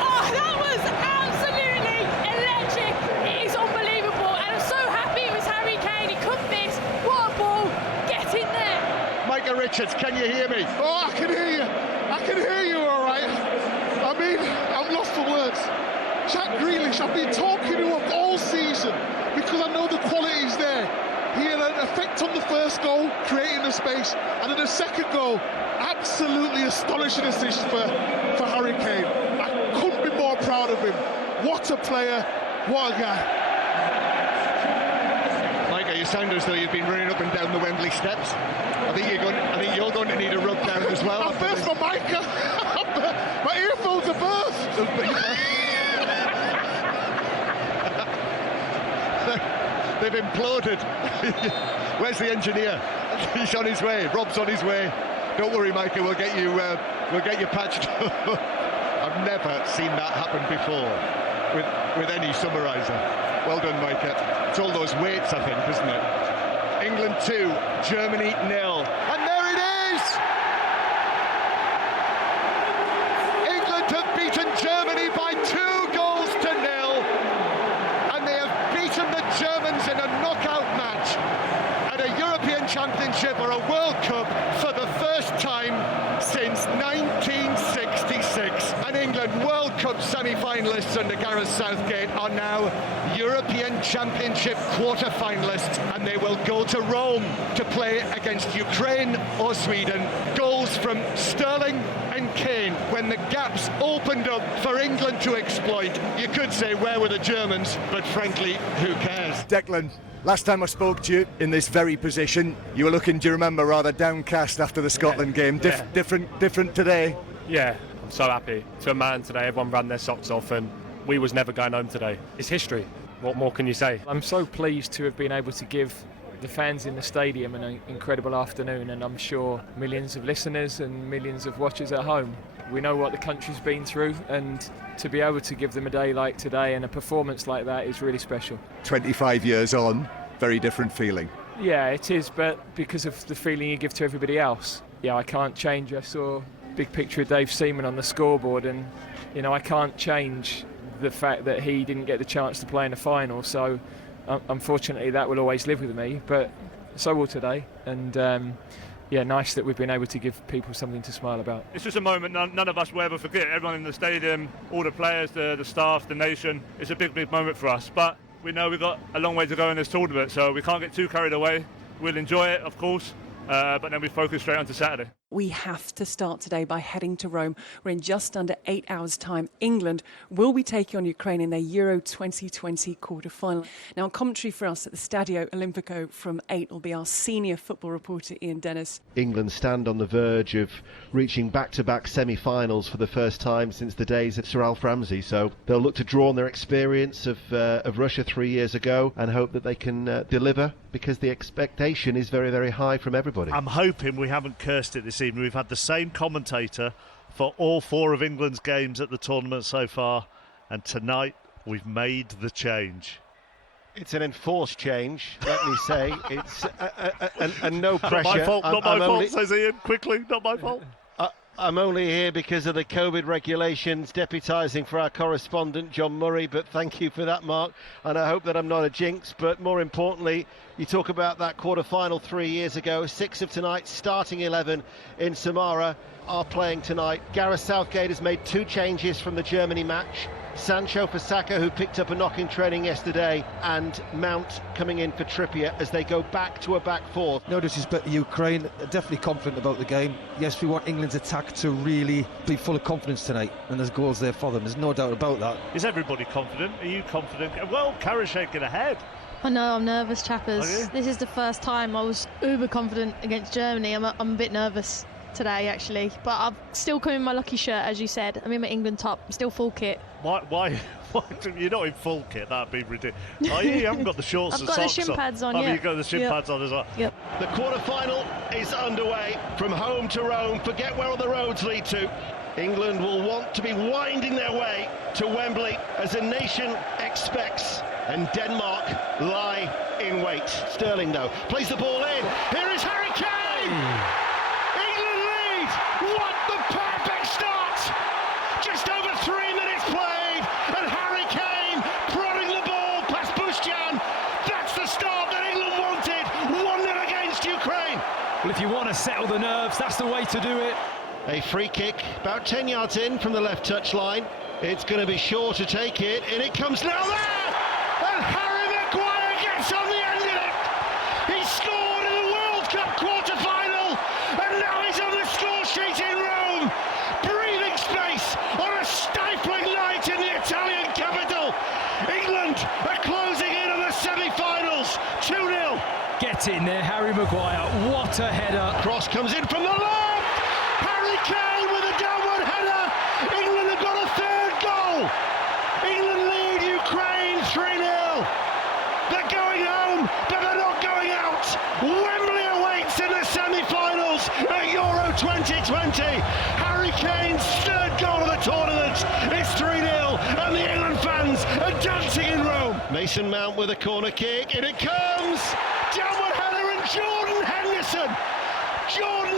Oh, that was absolutely electric. It is unbelievable, and I'm so happy it was Harry Kane. He couldn't miss. What a ball. Get in there. Michael Richards, can you hear me? Oh, I can hear you. I can hear you all right. I mean, I'm lost for words. Jack Grealish, I've been talking to him all season because I know the quality's there. He had an effect on the first goal, creating the space, and then the second goal, absolutely astonishing assist for Harry Kane. I couldn't be more proud of him. What a player, what a guy. Micah, you sound as though you've been running up and down the Wembley steps. I think you're going to need a rub down as well. I'm burst for Micah. My earphones are burst. They've imploded. Where's the engineer? He's on his way. Rob's on his way. Don't worry, Micah. We'll get you patched up. I've never seen that happen before with any summariser. Well done, Micah. It's all those weights, I think, isn't it? England 2, Germany 0. And there it is! England have beaten Germany by 2 goals to 0. And they have beaten the Germans in a knockout match at a European Championship or a World Cup for the first time since 1966. And England World Cup semi-finalists under Gareth Southgate are now European Championship quarter-finalists, and they will go to Rome to play against Ukraine or Sweden. Goals from Sterling and Kane when the gaps opened up for England to exploit. You could say, where were the Germans? But frankly, who cares? Declan, last time I spoke to you in this very position, you were looking, do you remember, rather downcast after the Scotland game. Different today? Yeah, I'm so happy. To a man today, everyone ran their socks off and we was never going home today. It's history. What more can you say? I'm so pleased to have been able to give the fans in the stadium an incredible afternoon, and I'm sure millions of listeners and millions of watchers at home. We know what the country's been through, and to be able to give them a day like today and a performance like that is really special. 25 years on, very different feeling. Yeah, it is, but because of the feeling you give to everybody else. Yeah, I can't change. I saw a big picture of Dave Seaman on the scoreboard, and I can't change the fact that he didn't get the chance to play in the final, so unfortunately that will always live with me, but so will today. And nice that we've been able to give people something to smile about. It's just a moment none of us will ever forget. Everyone in the stadium, all the players, the staff, the nation. It's a big moment for us, but we know we've got a long way to go in this tournament, so we can't get too carried away. We'll enjoy it, of course, but then we focus straight on to Saturday. We have to start today by heading to Rome, where in just under 8 hours' time, England will be taking on Ukraine in their Euro 2020 quarter-final. Now, on commentary for us at the Stadio Olimpico from 8 will be our senior football reporter, Ian Dennis. England stand on the verge of reaching back-to-back semi-finals for the first time since the days of Sir Alf Ramsey, so they'll look to draw on their experience of Russia 3 years ago and hope that they can deliver, because the expectation is very, very high from everybody. I'm hoping we haven't cursed it this evening. We've had the same commentator for all 4 of England's games at the tournament so far, and tonight we've made the change. It's an enforced change, let me say. It's and no pressure. Not my fault, not my fault, says Ian, quickly, not my fault. I'm only here because of the COVID regulations, deputising for our correspondent, John Murray, but thank you for that, Mark, and I hope that I'm not a jinx, but more importantly, you talk about that quarter-final 3 years ago, 6 of tonight's starting 11 in Samara are playing tonight. Gareth Southgate has made 2 changes from the Germany match. Sancho for Saka, who picked up a knock in training yesterday, and Mount coming in for Trippier as they go back to a back 4. No disrespect to Ukraine, definitely confident about the game. Yes, we want England's attack to really be full of confidence tonight, and there's goals there for them, there's no doubt about that. Is everybody confident? Are you confident? Well, Karashek get ahead. I know, I'm nervous, chappers. This is the first time I was uber confident against Germany. I'm a bit nervous today, actually, but I'm still coming in my lucky shirt, as you said. I'm in my England top. I'm still full kit. Why you're not in full kit? That'd be ridiculous. Oh, you haven't got the shorts and I've got socks the shin pads on. Oh, you've got the shin pads on as well. Yep. The quarter-final is underway from home to Rome. Forget where all the roads lead to. England will want to be winding their way to Wembley as a nation expects, and Denmark lie in wait. Sterling, though, plays the ball in. Here is Harry Kane! England lead! What the perfect start! Just over 3 minutes played, and Harry Kane prodding the ball past Bushjan. That's the start that England wanted. 1-0 against Ukraine. Well, if you want to settle the nerves, that's the way to do it. A free kick about 10 yards in from the left touch line. It's going to be Shaw to take it, and it comes now there! And Harry Maguire gets on the end of it! Harry Maguire, what a header. Cross comes in from the left. Harry Kane with a downward header. England have got a third goal. England lead Ukraine 3-0. They're going home, but they're not going out. Wembley awaits in the semi-finals at Euro 2020. Harry Kane's third goal of the tournament. It's 3-0, and the England fans are dancing in Rome. Mason Mount with a corner kick, and it comes. Downward header, and Jordan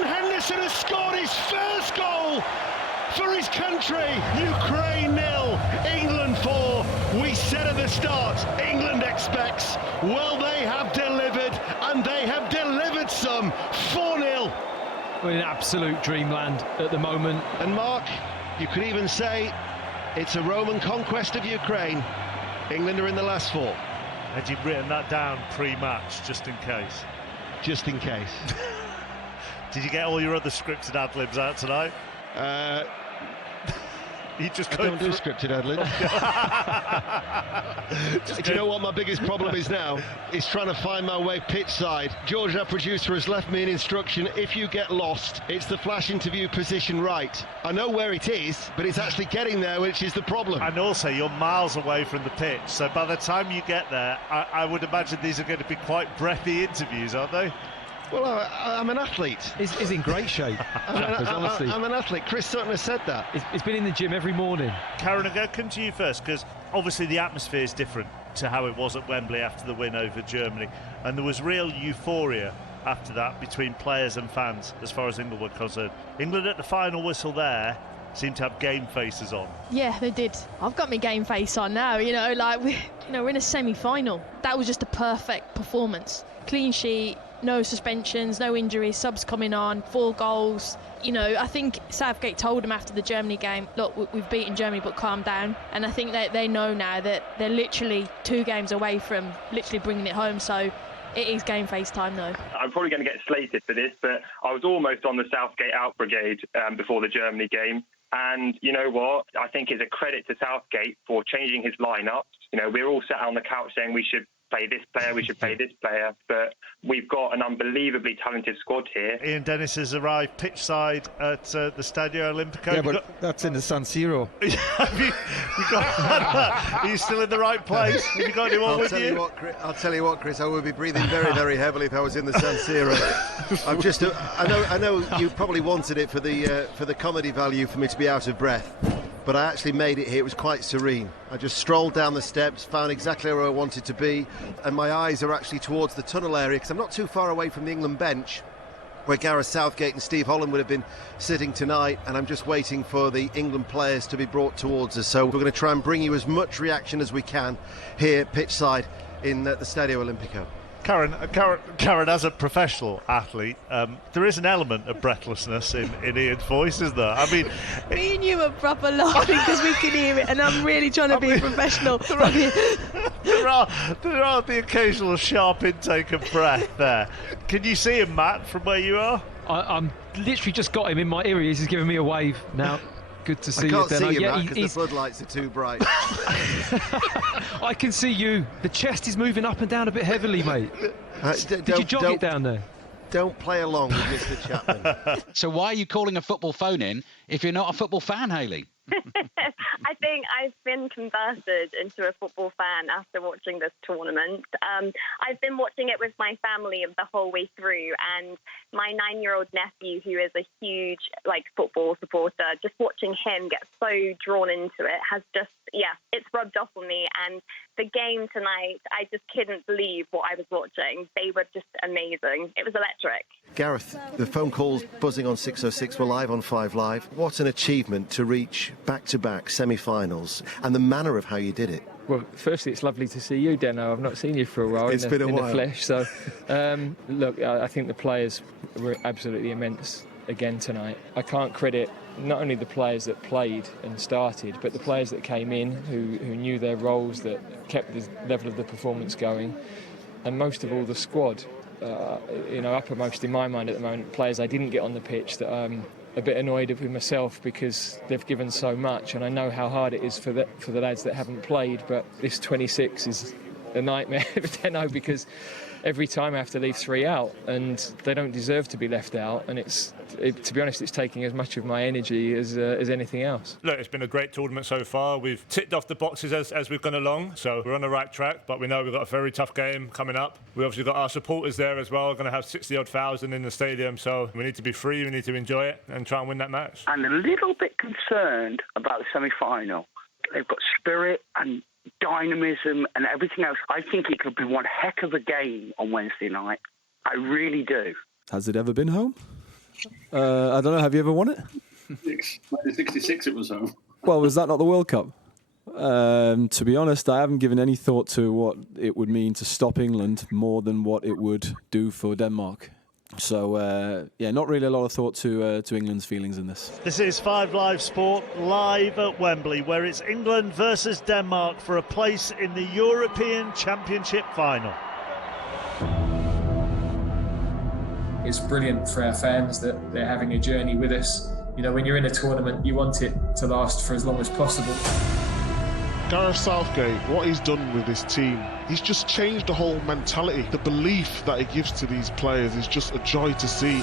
Henderson has scored his first goal for his country. Ukraine 0, England 4. We said at the start, England expects. Well, they have delivered, and they have delivered some. 4-0. We're in absolute dreamland at the moment. And Mark, you could even say it's a Roman conquest of Ukraine. England are in the last 4. Had you written that down pre-match, just in case? Just in case. Did you get all your other scripted ad-libs out tonight? You just don't do scripted ad-libs. Do you know what my biggest problem is now? Is trying to find my way pitch side. George, our producer, has left me an instruction. If you get lost, it's the flash interview position right. I know where it is, but it's actually getting there, which is the problem. And also, you're miles away from the pitch, so by the time you get there, I would imagine these are going to be quite breathy interviews, aren't they? Well, I'm an athlete. He's in great shape, honestly. I'm an athlete. Chris Sutton has said that. He's been in the gym every morning. Karen, I'm going to come to you first, because obviously the atmosphere is different to how it was at Wembley after the win over Germany. And there was real euphoria after that between players and fans, as far as England were concerned. England at the final whistle there seemed to have game faces on. Yeah, they did. I've got my game face on now, we're in a semi-final. That was just a perfect performance. Clean sheet, no suspensions, no injuries, subs coming on, 4 goals. I think Southgate told them after the Germany game, look, we've beaten Germany, but calm down. And I think that they know now that they're literally 2 games away from literally bringing it home. So it is game face time, though. I'm probably going to get slated for this, but I was almost on the Southgate out brigade before the Germany game. And you know what? I think it's a credit to Southgate for changing his lineups. We're all sat on the couch saying we should play this player, we should play this player, but we've got an unbelievably talented squad here. Ian Dennis has arrived pitch side at the Stadio Olimpico. Yeah, but that's in the San Siro. Are you still in the right place? Have you got anyone with you? I'll tell you what, Chris, I would be breathing very, very heavily if I was in the San Siro. I know you probably wanted it for the comedy value for me to be out of breath, but I actually made it here. It was quite serene. I just strolled down the steps, found exactly where I wanted to be, and my eyes are actually towards the tunnel area because I'm not too far away from the England bench where Gareth Southgate and Steve Holland would have been sitting tonight, and I'm just waiting for the England players to be brought towards us. So we're going to try and bring you as much reaction as we can here pitch side in the Stadio Olimpico. Karen, as a professional athlete, there is an element of breathlessness in Ian's voice, isn't there? I mean, me and you are proper laughing because we can hear it, and I'm really trying to be professional. There are the occasional sharp intake of breath there. Can you see him, Matt, from where you are? I'm literally just got him in my ear. He's giving me a wave now. Good to see you. I can't see you, Matt, because the floodlights are too bright. I can see you. The chest is moving up and down a bit heavily, mate. Did you jog it down there? Don't play along with Mr. Chapman. So why are you calling a football phone in if you're not a football fan, Hayley? I think I've been converted into a football fan after watching this tournament. I've been watching it with my family the whole way through, and my 9-year-old nephew, who is a huge football supporter, just watching him get so drawn into it has just, it's rubbed off on me. And the game tonight, I just couldn't believe what I was watching. They were just amazing. It was electric. Gareth, the phone calls buzzing on 606. We're live on 5 Live. What an achievement to reach back-to-back semi-finals, and the manner of how you did it. Well, firstly, it's lovely to see you, Deno. I've not seen you for a while It's been a while. in the flesh. So, look, I think the players were absolutely immense again tonight. I can't credit not only the players that played and started, but the players that came in who knew their roles, that kept the level of the performance going, and most of all the squad. Uppermost in my mind at the moment, players I didn't get on the pitch that I'm a bit annoyed with myself because they've given so much, and I know how hard it is for the lads that haven't played, but this 26 is a nightmare for Deno, because every time I have to leave 3 out, and they don't deserve to be left out. And to be honest, it's taking as much of my energy as anything else. Look, it's been a great tournament so far. We've ticked off the boxes as we've gone along, so we're on the right track. But we know we've got a very tough game coming up. We obviously got our supporters there as well. We're going to have 60-odd thousand in the stadium, so we need to be free. We need to enjoy it and try and win that match. I'm a little bit concerned about the semi-final. They've got spirit and dynamism and everything else. I think it could be one heck of a game on Wednesday night. I really do. Has it ever been home? I don't know. Have you ever won it? 1966 it was home. Well, was that not the World Cup? To be honest, I haven't given any thought to what it would mean to stop England more than what it would do for Denmark. So, not really a lot of thought to England's feelings in this. This is 5 Live Sport, live at Wembley, where it's England versus Denmark for a place in the European Championship final. It's brilliant for our fans that they're having a journey with us. You know, when you're in a tournament, you want it to last for as long as possible. Gareth Southgate, what he's done with this team, he's just changed the whole mentality. The belief that he gives to these players is just a joy to see.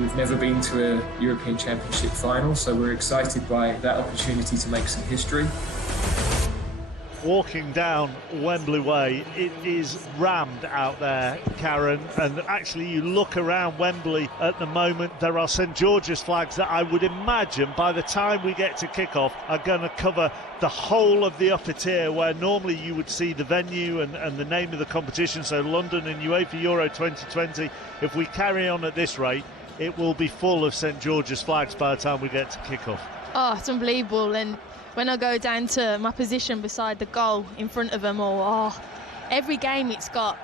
We've never been to a European Championship final, so we're excited by that opportunity to make some history. Walking down Wembley Way, it is rammed out there, Karen, and actually you look around Wembley at the moment, there are St George's flags that I would imagine by the time we get to kick-off are going to cover the whole of the upper tier, where normally you would see the venue and the name of the competition, so London and UEFA Euro 2020. If we carry on at this rate, it will be full of St George's flags by the time we get to kick-off. Oh, it's unbelievable. And when I go down to my position beside the goal in front of them all, every game we've got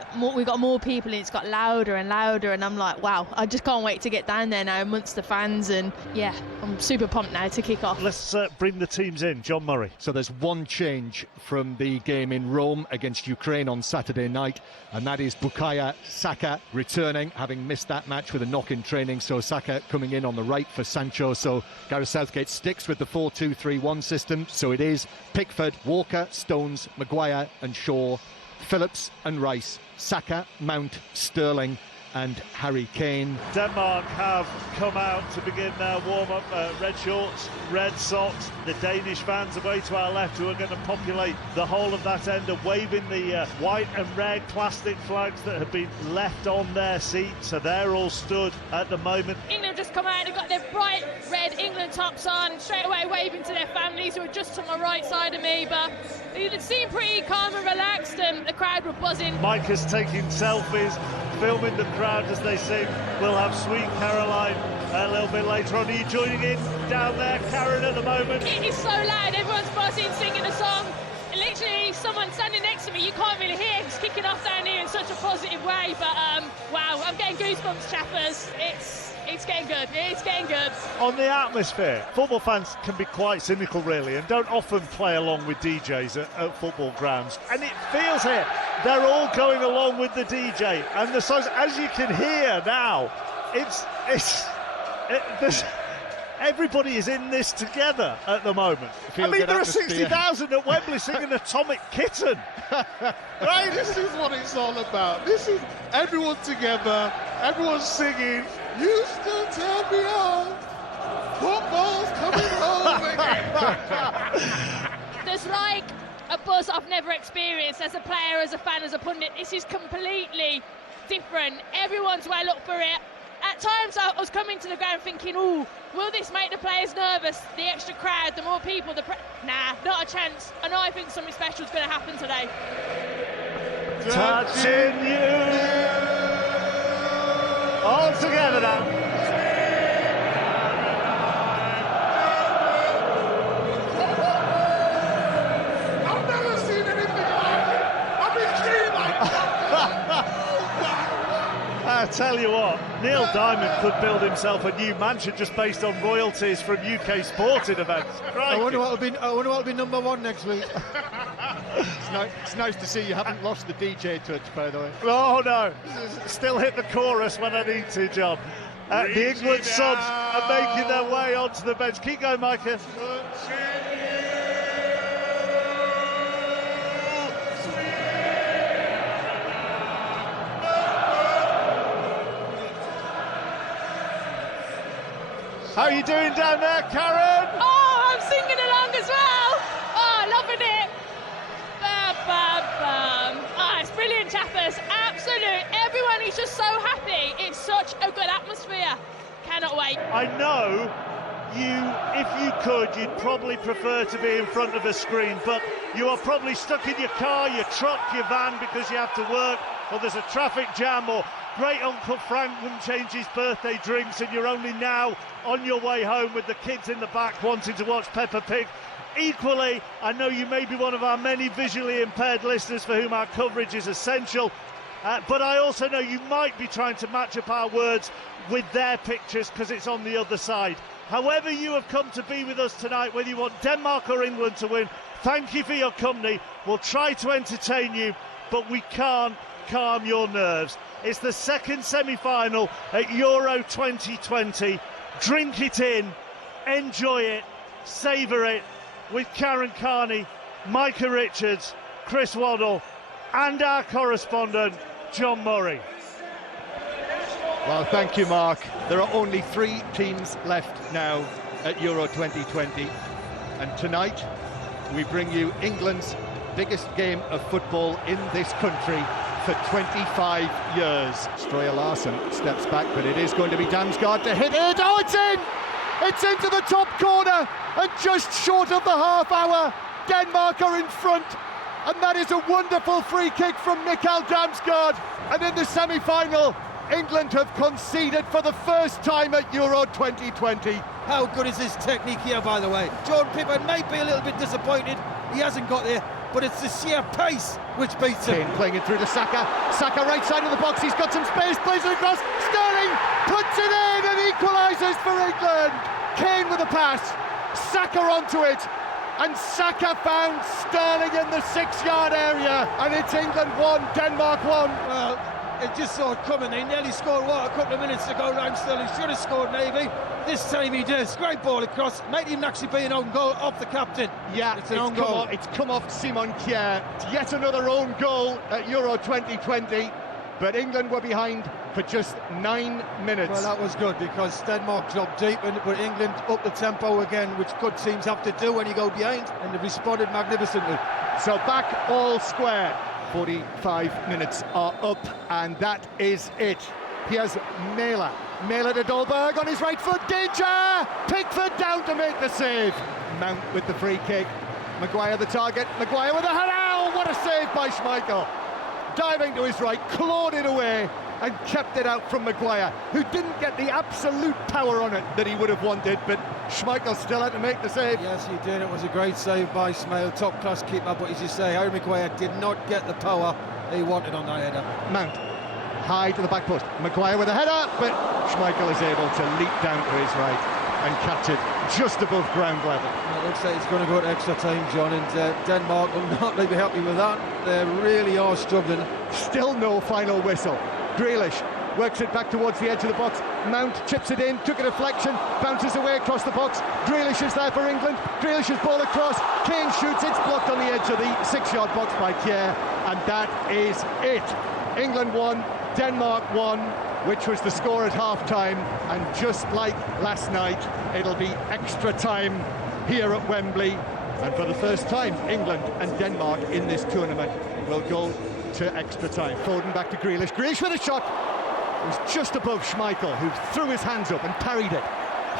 more people and it's got louder and louder, and I'm like, wow, I just can't wait to get down there now amongst the fans. And yeah, I'm super pumped now to kick off. Let's bring the teams in. John Murray. So there's one change from the game in Rome against Ukraine on Saturday night, and that is Bukayo Saka returning, having missed that match with a knock in training. So Saka coming in on the right for Sancho. So Gareth Southgate sticks with the 4-2-3-1 system. So it is Pickford, Walker, Stones, Maguire and Shaw, Phillips and Rice, Saka, Mount, Sterling and Harry Kane. Denmark have come out to begin their warm-up, red shorts, red socks. The Danish fans away to our left, who are going to populate the whole of that end, are waving the white and red plastic flags that have been left on their seats, so they're all stood at the moment. England just come out and got their bright red England tops on, straight away waving to their families who are just to my right side of me, but they seem pretty calm and relaxed, and the crowd were buzzing. Mike is taking selfies, filming the crowd as they sing. We'll have Sweet Caroline a little bit later on. Are you joining in down there, Karen, at the moment? It is so loud, everyone's buzzing, singing a song. And literally, someone standing next to me, you can't really hear, it's kicking off down here in such a positive way. But wow, I'm getting goosebumps, chappers. It's getting good. It's getting good. On the atmosphere, football fans can be quite cynical, really, and don't often play along with DJs at football grounds. And it feels here, they're all going along with the DJ. And the songs, as you can hear now, everybody is in this together at the the I mean, there are 60,000 at Wembley singing Atomic Kitten. Right, this is what it's all about. This is everyone together, everyone singing. You still tell me on. Football's coming home again. There's like a buzz I've never experienced as a player, as a fan, as a pundit. This is completely different. Everyone's well up for it. At times I was coming to the ground thinking, ooh, will this make the players nervous? The extra crowd, the more people, nah, not a chance. And I think something special is going to happen today. Touching you. All together now. I've never seen anything like it. I've been treated like I tell you what, Neil Diamond could build himself a new mansion just based on royalties from UK sporting events. I wonder what'll be number one next week. It's nice to see you haven't lost the DJ touch, by the way. Oh no, still hit the chorus when I need to, John. The England subs are making their way onto the bench. Keep going, Micah. How are you doing down there, Karen? Oh, I'm singing along as well. Oh, loving it. Bam, bam, bam. Oh, it's brilliant, Chappers. Absolute. Everyone is just so happy. It's such a good atmosphere. Cannot wait. I know if you could, you'd probably prefer to be in front of a screen, but you are probably stuck in your car, your truck, your van because you have to work, or there's a traffic jam, or great Uncle Frank wouldn't change his birthday drinks and you're only now on your way home with the kids in the back wanting to watch Peppa Pig. Equally, I know you may be one of our many visually impaired listeners for whom our coverage is essential, but I also know you might be trying to match up our words with their pictures because it's on the other side. However you have come to be with us tonight, whether you want Denmark or England to win, thank you for your company. We'll try to entertain you, but we can't calm your nerves. It's the second semi-final at Euro 2020. Drink it in, enjoy it, savour it with Karen Carney, Micah Richards, Chris Waddle and our correspondent, John Murray. Well, thank you, Mark. There are only 3 teams left now at Euro 2020. And tonight, we bring you England's biggest game of football in this country for 25 years. Stroyer Larsen steps back, but it is going to be Damsgaard to hit it. Oh, it's in! It's into the top corner, and just short of the half hour, Denmark are in front. And that is a wonderful free kick from Mikael Damsgaard. And in the semi-final, England have conceded for the first time at Euro 2020. How good is his technique here, by the way? Jordan Pickford may be a little bit disappointed. He hasn't got there, but it's the sheer pace which beats him. Kane playing it through to Saka. Saka right side of the box. He's got some space. Plays it across. Sterling puts it in and equalises for England. Kane with a pass. Saka onto it. And Saka found Sterling in the 6-yard area. And it's England 1, Denmark 1. Well, it just saw it coming. They nearly scored, a couple of minutes ago. Ryan Sterling should have scored maybe. This time he does. Great ball across. Might even actually be an own goal off the captain. Yeah, it's an own goal. It's come off Simon Kjær. Yet another own goal at Euro 2020. But England were behind for just 9 minutes. Well, that was good because Denmark dropped deep, but England upped the tempo again, which good teams have to do when you go behind, and they responded magnificently. So back all square. 45 minutes are up, and that is it. Here's Mæhle. Mæhle to Dolberg on his right foot. Danger! Pickford down to make the save. Mount with the free kick. Maguire the target. Maguire with a header. Oh, what a save by Schmeichel. Diving to his right, clawed it away and kept it out from Maguire, who didn't get the absolute power on it that he would have wanted, but Schmeichel still had to make the save. Yes, he did. It was a great save by Schmeichel, top-class keeper, but as you say, Harry Maguire did not get the power he wanted on that header. Mount, high to the back post. Maguire with a header, but Schmeichel is able to leap down to his right and catch it just above ground level. It looks like it's going to go to extra time, John, and Denmark will not be happy with that. They really are struggling. Still no final whistle. Grealish works it back towards the edge of the box. Mount chips it in, took a deflection, bounces away across the box. Grealish is there for England. Grealish's ball across. Kane shoots, it's blocked on the edge of the 6-yard box by Kjær, and that is it. England 1, Denmark 1, which was the score at half-time, and just like last night, it'll be extra time here at Wembley, and for the first time, England and Denmark in this tournament will go to extra time. Foden back to Grealish. Grealish with a shot. It was just above Schmeichel, who threw his hands up and parried it.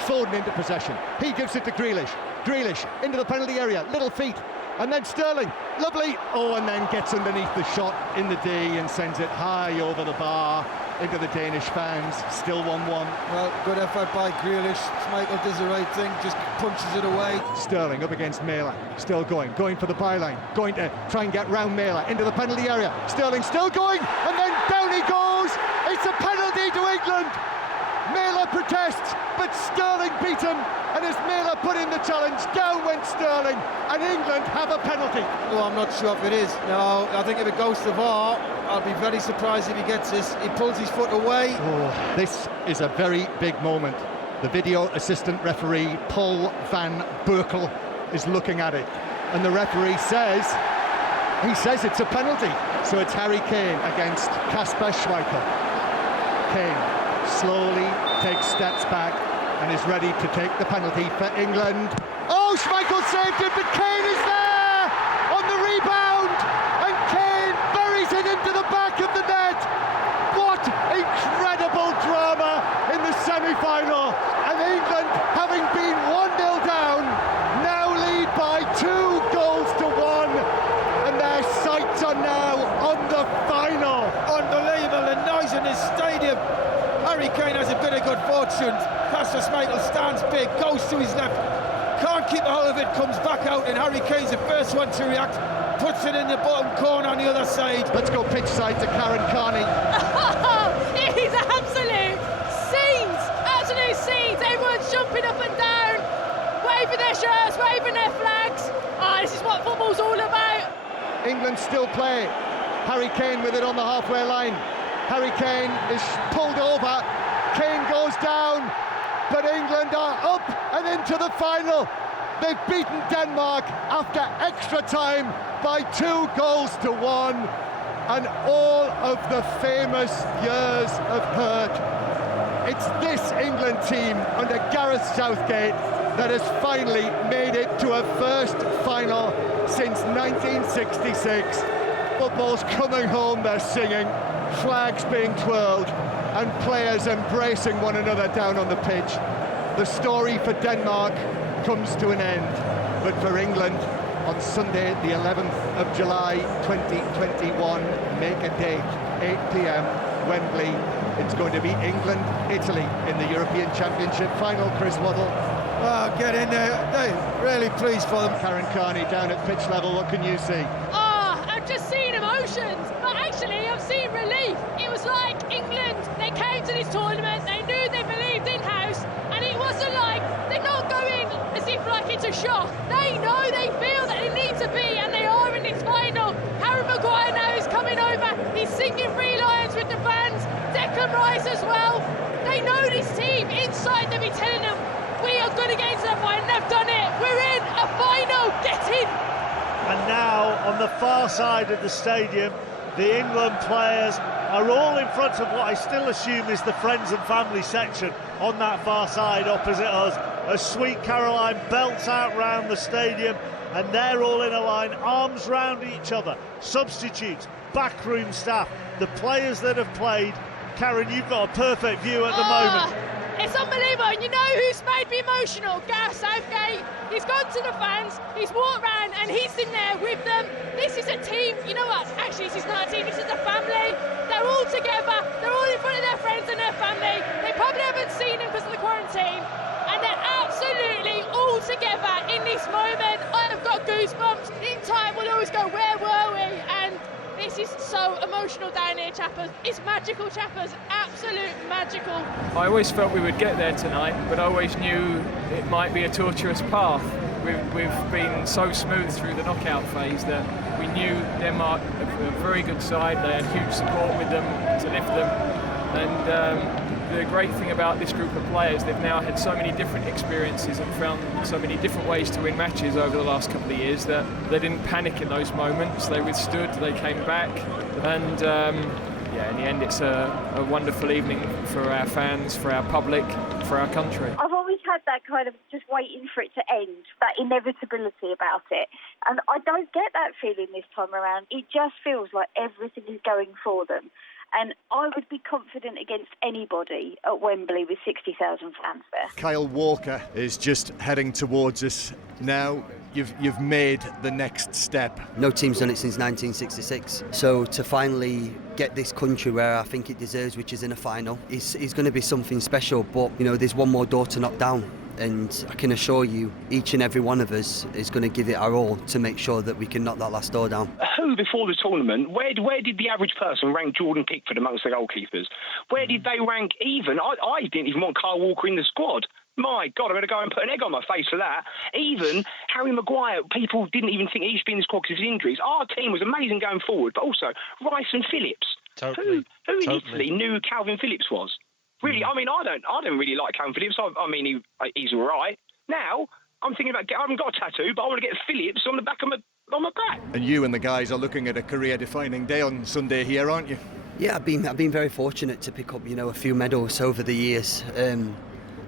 Foden into possession. He gives it to Grealish. Grealish into the penalty area. Little feet. And then Sterling. Lovely. Oh, and then gets underneath the shot in the D and sends it high over the bar into the Danish fans. Still 1-1. Well, good effort by Grealish. Schmeichel does the right thing, just punches it away. Sterling up against Mæhle. Still going for the byline. Going to try and get round Mæhle into the penalty area. Sterling still going, and then down he goes. It's a penalty to England. Mæhle protests, but Sterling beat him, and as Mæhle put in the challenge, down went Sterling, and England have a penalty. Well, I'm not sure if it is. No, I think if it goes to VAR, I'll be very surprised if he gets this. He pulls his foot away. Oh, this is a very big moment. The video assistant referee, Paul van Berkel, is looking at it, and the referee says it's a penalty. So it's Harry Kane against Kasper Schmeichel. Kane slowly takes steps back, and is ready to take the penalty for England. Oh, Schmeichel saved it, but Kane is there on the rebound, and Kane buries it into the back of the net. What incredible drama in the semi-final, and England, having been 1-0 down, now lead by 2 goals to 1, and their sights are now on the final. Unbelievable, the noise in this stadium. Harry Kane has a bit of good fortune. Casper Schmeichel stands big, goes to his left, can't keep a hold of it, comes back out, and Harry Kane's the first one to react, puts it in the bottom corner on the other side. Let's go pitch side to Karen Carney. It is absolute scenes. Everyone's jumping up and down, waving their shirts, waving their flags. This is what football's all about. England still play. Harry Kane with it on the halfway line. Harry Kane is pulled over. Kane goes down, but England are up and into the final. They've beaten Denmark after extra time by 2 goals to 1, and all of the famous years of hurt. It's this England team under Gareth Southgate that has finally made it to a first final since 1966. Football's coming home, they're singing, flags being twirled, and players embracing one another down on the pitch. The story for Denmark comes to an end, but for England, on Sunday the 11th of July 2021, make a date, 8 p.m, Wembley. It's going to be England-Italy in the European Championship final. Chris Waddle. Oh, get in there. They're really pleased for them. Karen Carney down at pitch level, what can you see? I've just seen emotions, but actually I've seen relief. It was like England, they came to this tournament, they knew they believed in-house, and it wasn't like, they're not going as if like it's a shock. They know, they feel that they need to be, and they are in this final. Harry Maguire now is coming over, he's singing Three Lions with the fans, Declan Rice as well. They know this team inside them, be telling them, we are good against them, and they've done it. We're in a final, get in. And now, on the far side of the stadium, the England players are all in front of what I still assume is the friends and family section on that far side opposite us. As Sweet Caroline belts out round the stadium, and they're all in a line, arms round each other. Substitutes, backroom staff, the players that have played. Karen, you've got a perfect view at the moment. It's unbelievable, and you know who's made me emotional? Gareth Southgate. He's gone to the fans, he's walked round, and he's in there with them. This is a team, you know what, actually this is not a team, this is a family. They're all together, they're all in front of their friends and their family. They probably haven't seen them because of the quarantine, and they're absolutely all together in this moment. I've got goosebumps. In time we'll always go, where were we? And this is so emotional down here, chappers. It's magical, chappers. Absolute magical. I always felt we would get there tonight, but I always knew it might be a tortuous path. We've been so smooth through the knockout phase that we knew Denmark a very good side. They had huge support with them to lift them. And the great thing about this group of players, they've now had so many different experiences and found so many different ways to win matches over the last couple of years that they didn't panic in those moments. They withstood, they came back, and in the end it's a wonderful evening for our fans, for our public, for our country. I've always had that kind of just waiting for it to end, that inevitability about it, and I don't get that feeling this time around. It just feels like everything is going for them. And I would be confident against anybody at Wembley with 60,000 fans there. Kyle Walker is just heading towards us now. You've made the next step. No team's done it since 1966. So to finally get this country where I think it deserves, which is in a final, is going to be something special. But, you know, there's one more door to knock down. And I can assure you, each and every one of us is going to give it our all to make sure that we can knock that last door down. Who, before the tournament, where did the average person rank Jordan Pickford amongst the goalkeepers? Where did they rank even? I didn't even want Kyle Walker in the squad. My God, I'm going to go and put an egg on my face for that. Even Harry Maguire, people didn't even think he should be in the squad because of his injuries. Our team was amazing going forward, but also Rice and Phillips. Totally. Who in Italy knew who Calvin Phillips was? Really, I mean, I don't really like Calvin Phillips. I mean, he's all right. Now, I'm thinking about, I haven't got a tattoo, but I want to get Phillips on the back of on my back. And you and the guys are looking at a career-defining day on Sunday here, aren't you? Yeah, I've been very fortunate to pick up, a few medals over the years.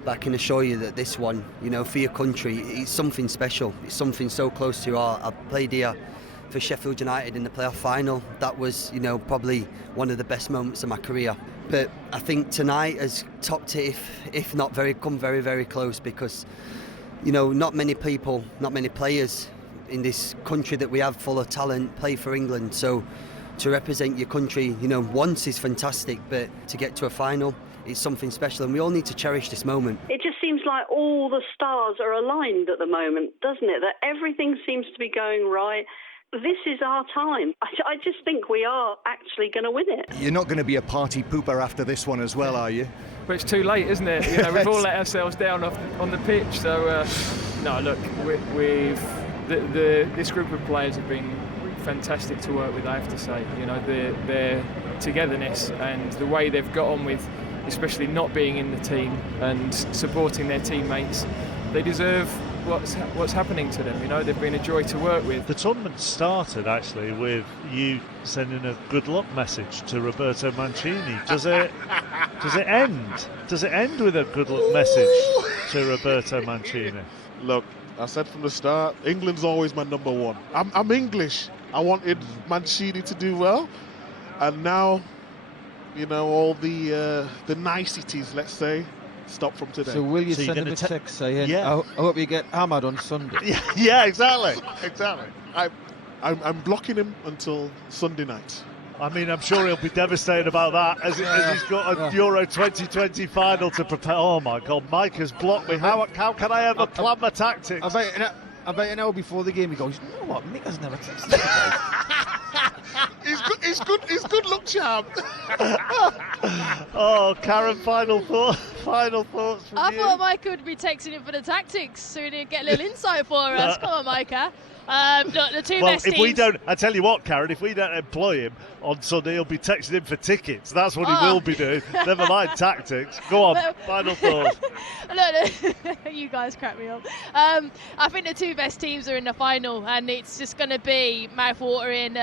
But I can assure you that this one, for your country, it's something special. It's something so close to your heart. I played here for Sheffield United in the playoff final. That was, probably one of the best moments of my career. But I think tonight has topped it, if not come very, very close, because, not many people, not many players in this country that we have full of talent play for England. So to represent your country, once is fantastic, but to get to a final, it's something special, and we all need to cherish this moment. It just seems like all the stars are aligned at the moment, doesn't it? That everything seems to be going right. This is our time. I just think we are actually going to win it. You're not going to be a party pooper after this one as well, are you? But it's too late, isn't it? We've all let ourselves down on the pitch. So, no, look, this group of players have been fantastic to work with, I have to say. Their togetherness and the way they've got on with, especially not being in the team and supporting their teammates, they deserve what's happening to them. They've been a joy to work with. The tournament started actually with you sending a good luck message to Roberto Mancini. Does it end? Does it end with a good luck message to Roberto Mancini? Look, I said from the start, England's always my number one. I'm English. I wanted Mancini to do well, and now, all the niceties, let's say, stop from today. So will you send him a text saying, I hope you get hammered on Sunday? Yeah, exactly. I'm blocking him until Sunday night. I mean, I'm sure he'll be devastated about that as he's got a Euro 2020 final to prepare. Oh my God, Mike has blocked me. How can I ever plan my tactics? About an hour before the game, he goes, "You know what? Mick has never texted me." He's good luck charm. Oh, Karen, final thoughts from I you? thought Micah would be texting him for the tactics, so he'd get a little insight for us. Come on, Micah. Look, the two best teams. If we don't, I tell you what, Karen, if we don't employ him on Sunday, he'll be texting him for tickets. That's what he will be doing. Never mind tactics. Go on, final thoughts. Look, you guys crack me up. I think the two best teams are in the final, and it's just going to be mouth-watering.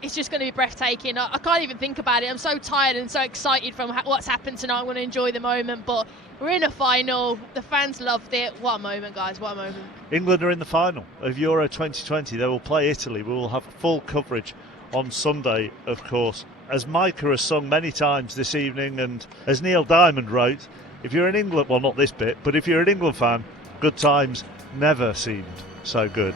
It's just going to be breathtaking. I can't even think about it. I'm so tired and so excited from what's happened tonight. I want to enjoy the moment, but we're in a final. The fans loved it. What a moment, guys. What a moment. England are in the final of Euro 2020. They will play Italy. We will have full coverage on Sunday, of course. As Micah has sung many times this evening, and as Neil Diamond wrote, if you're an England, well, not this bit, but if you're an England fan, good times never seemed so good.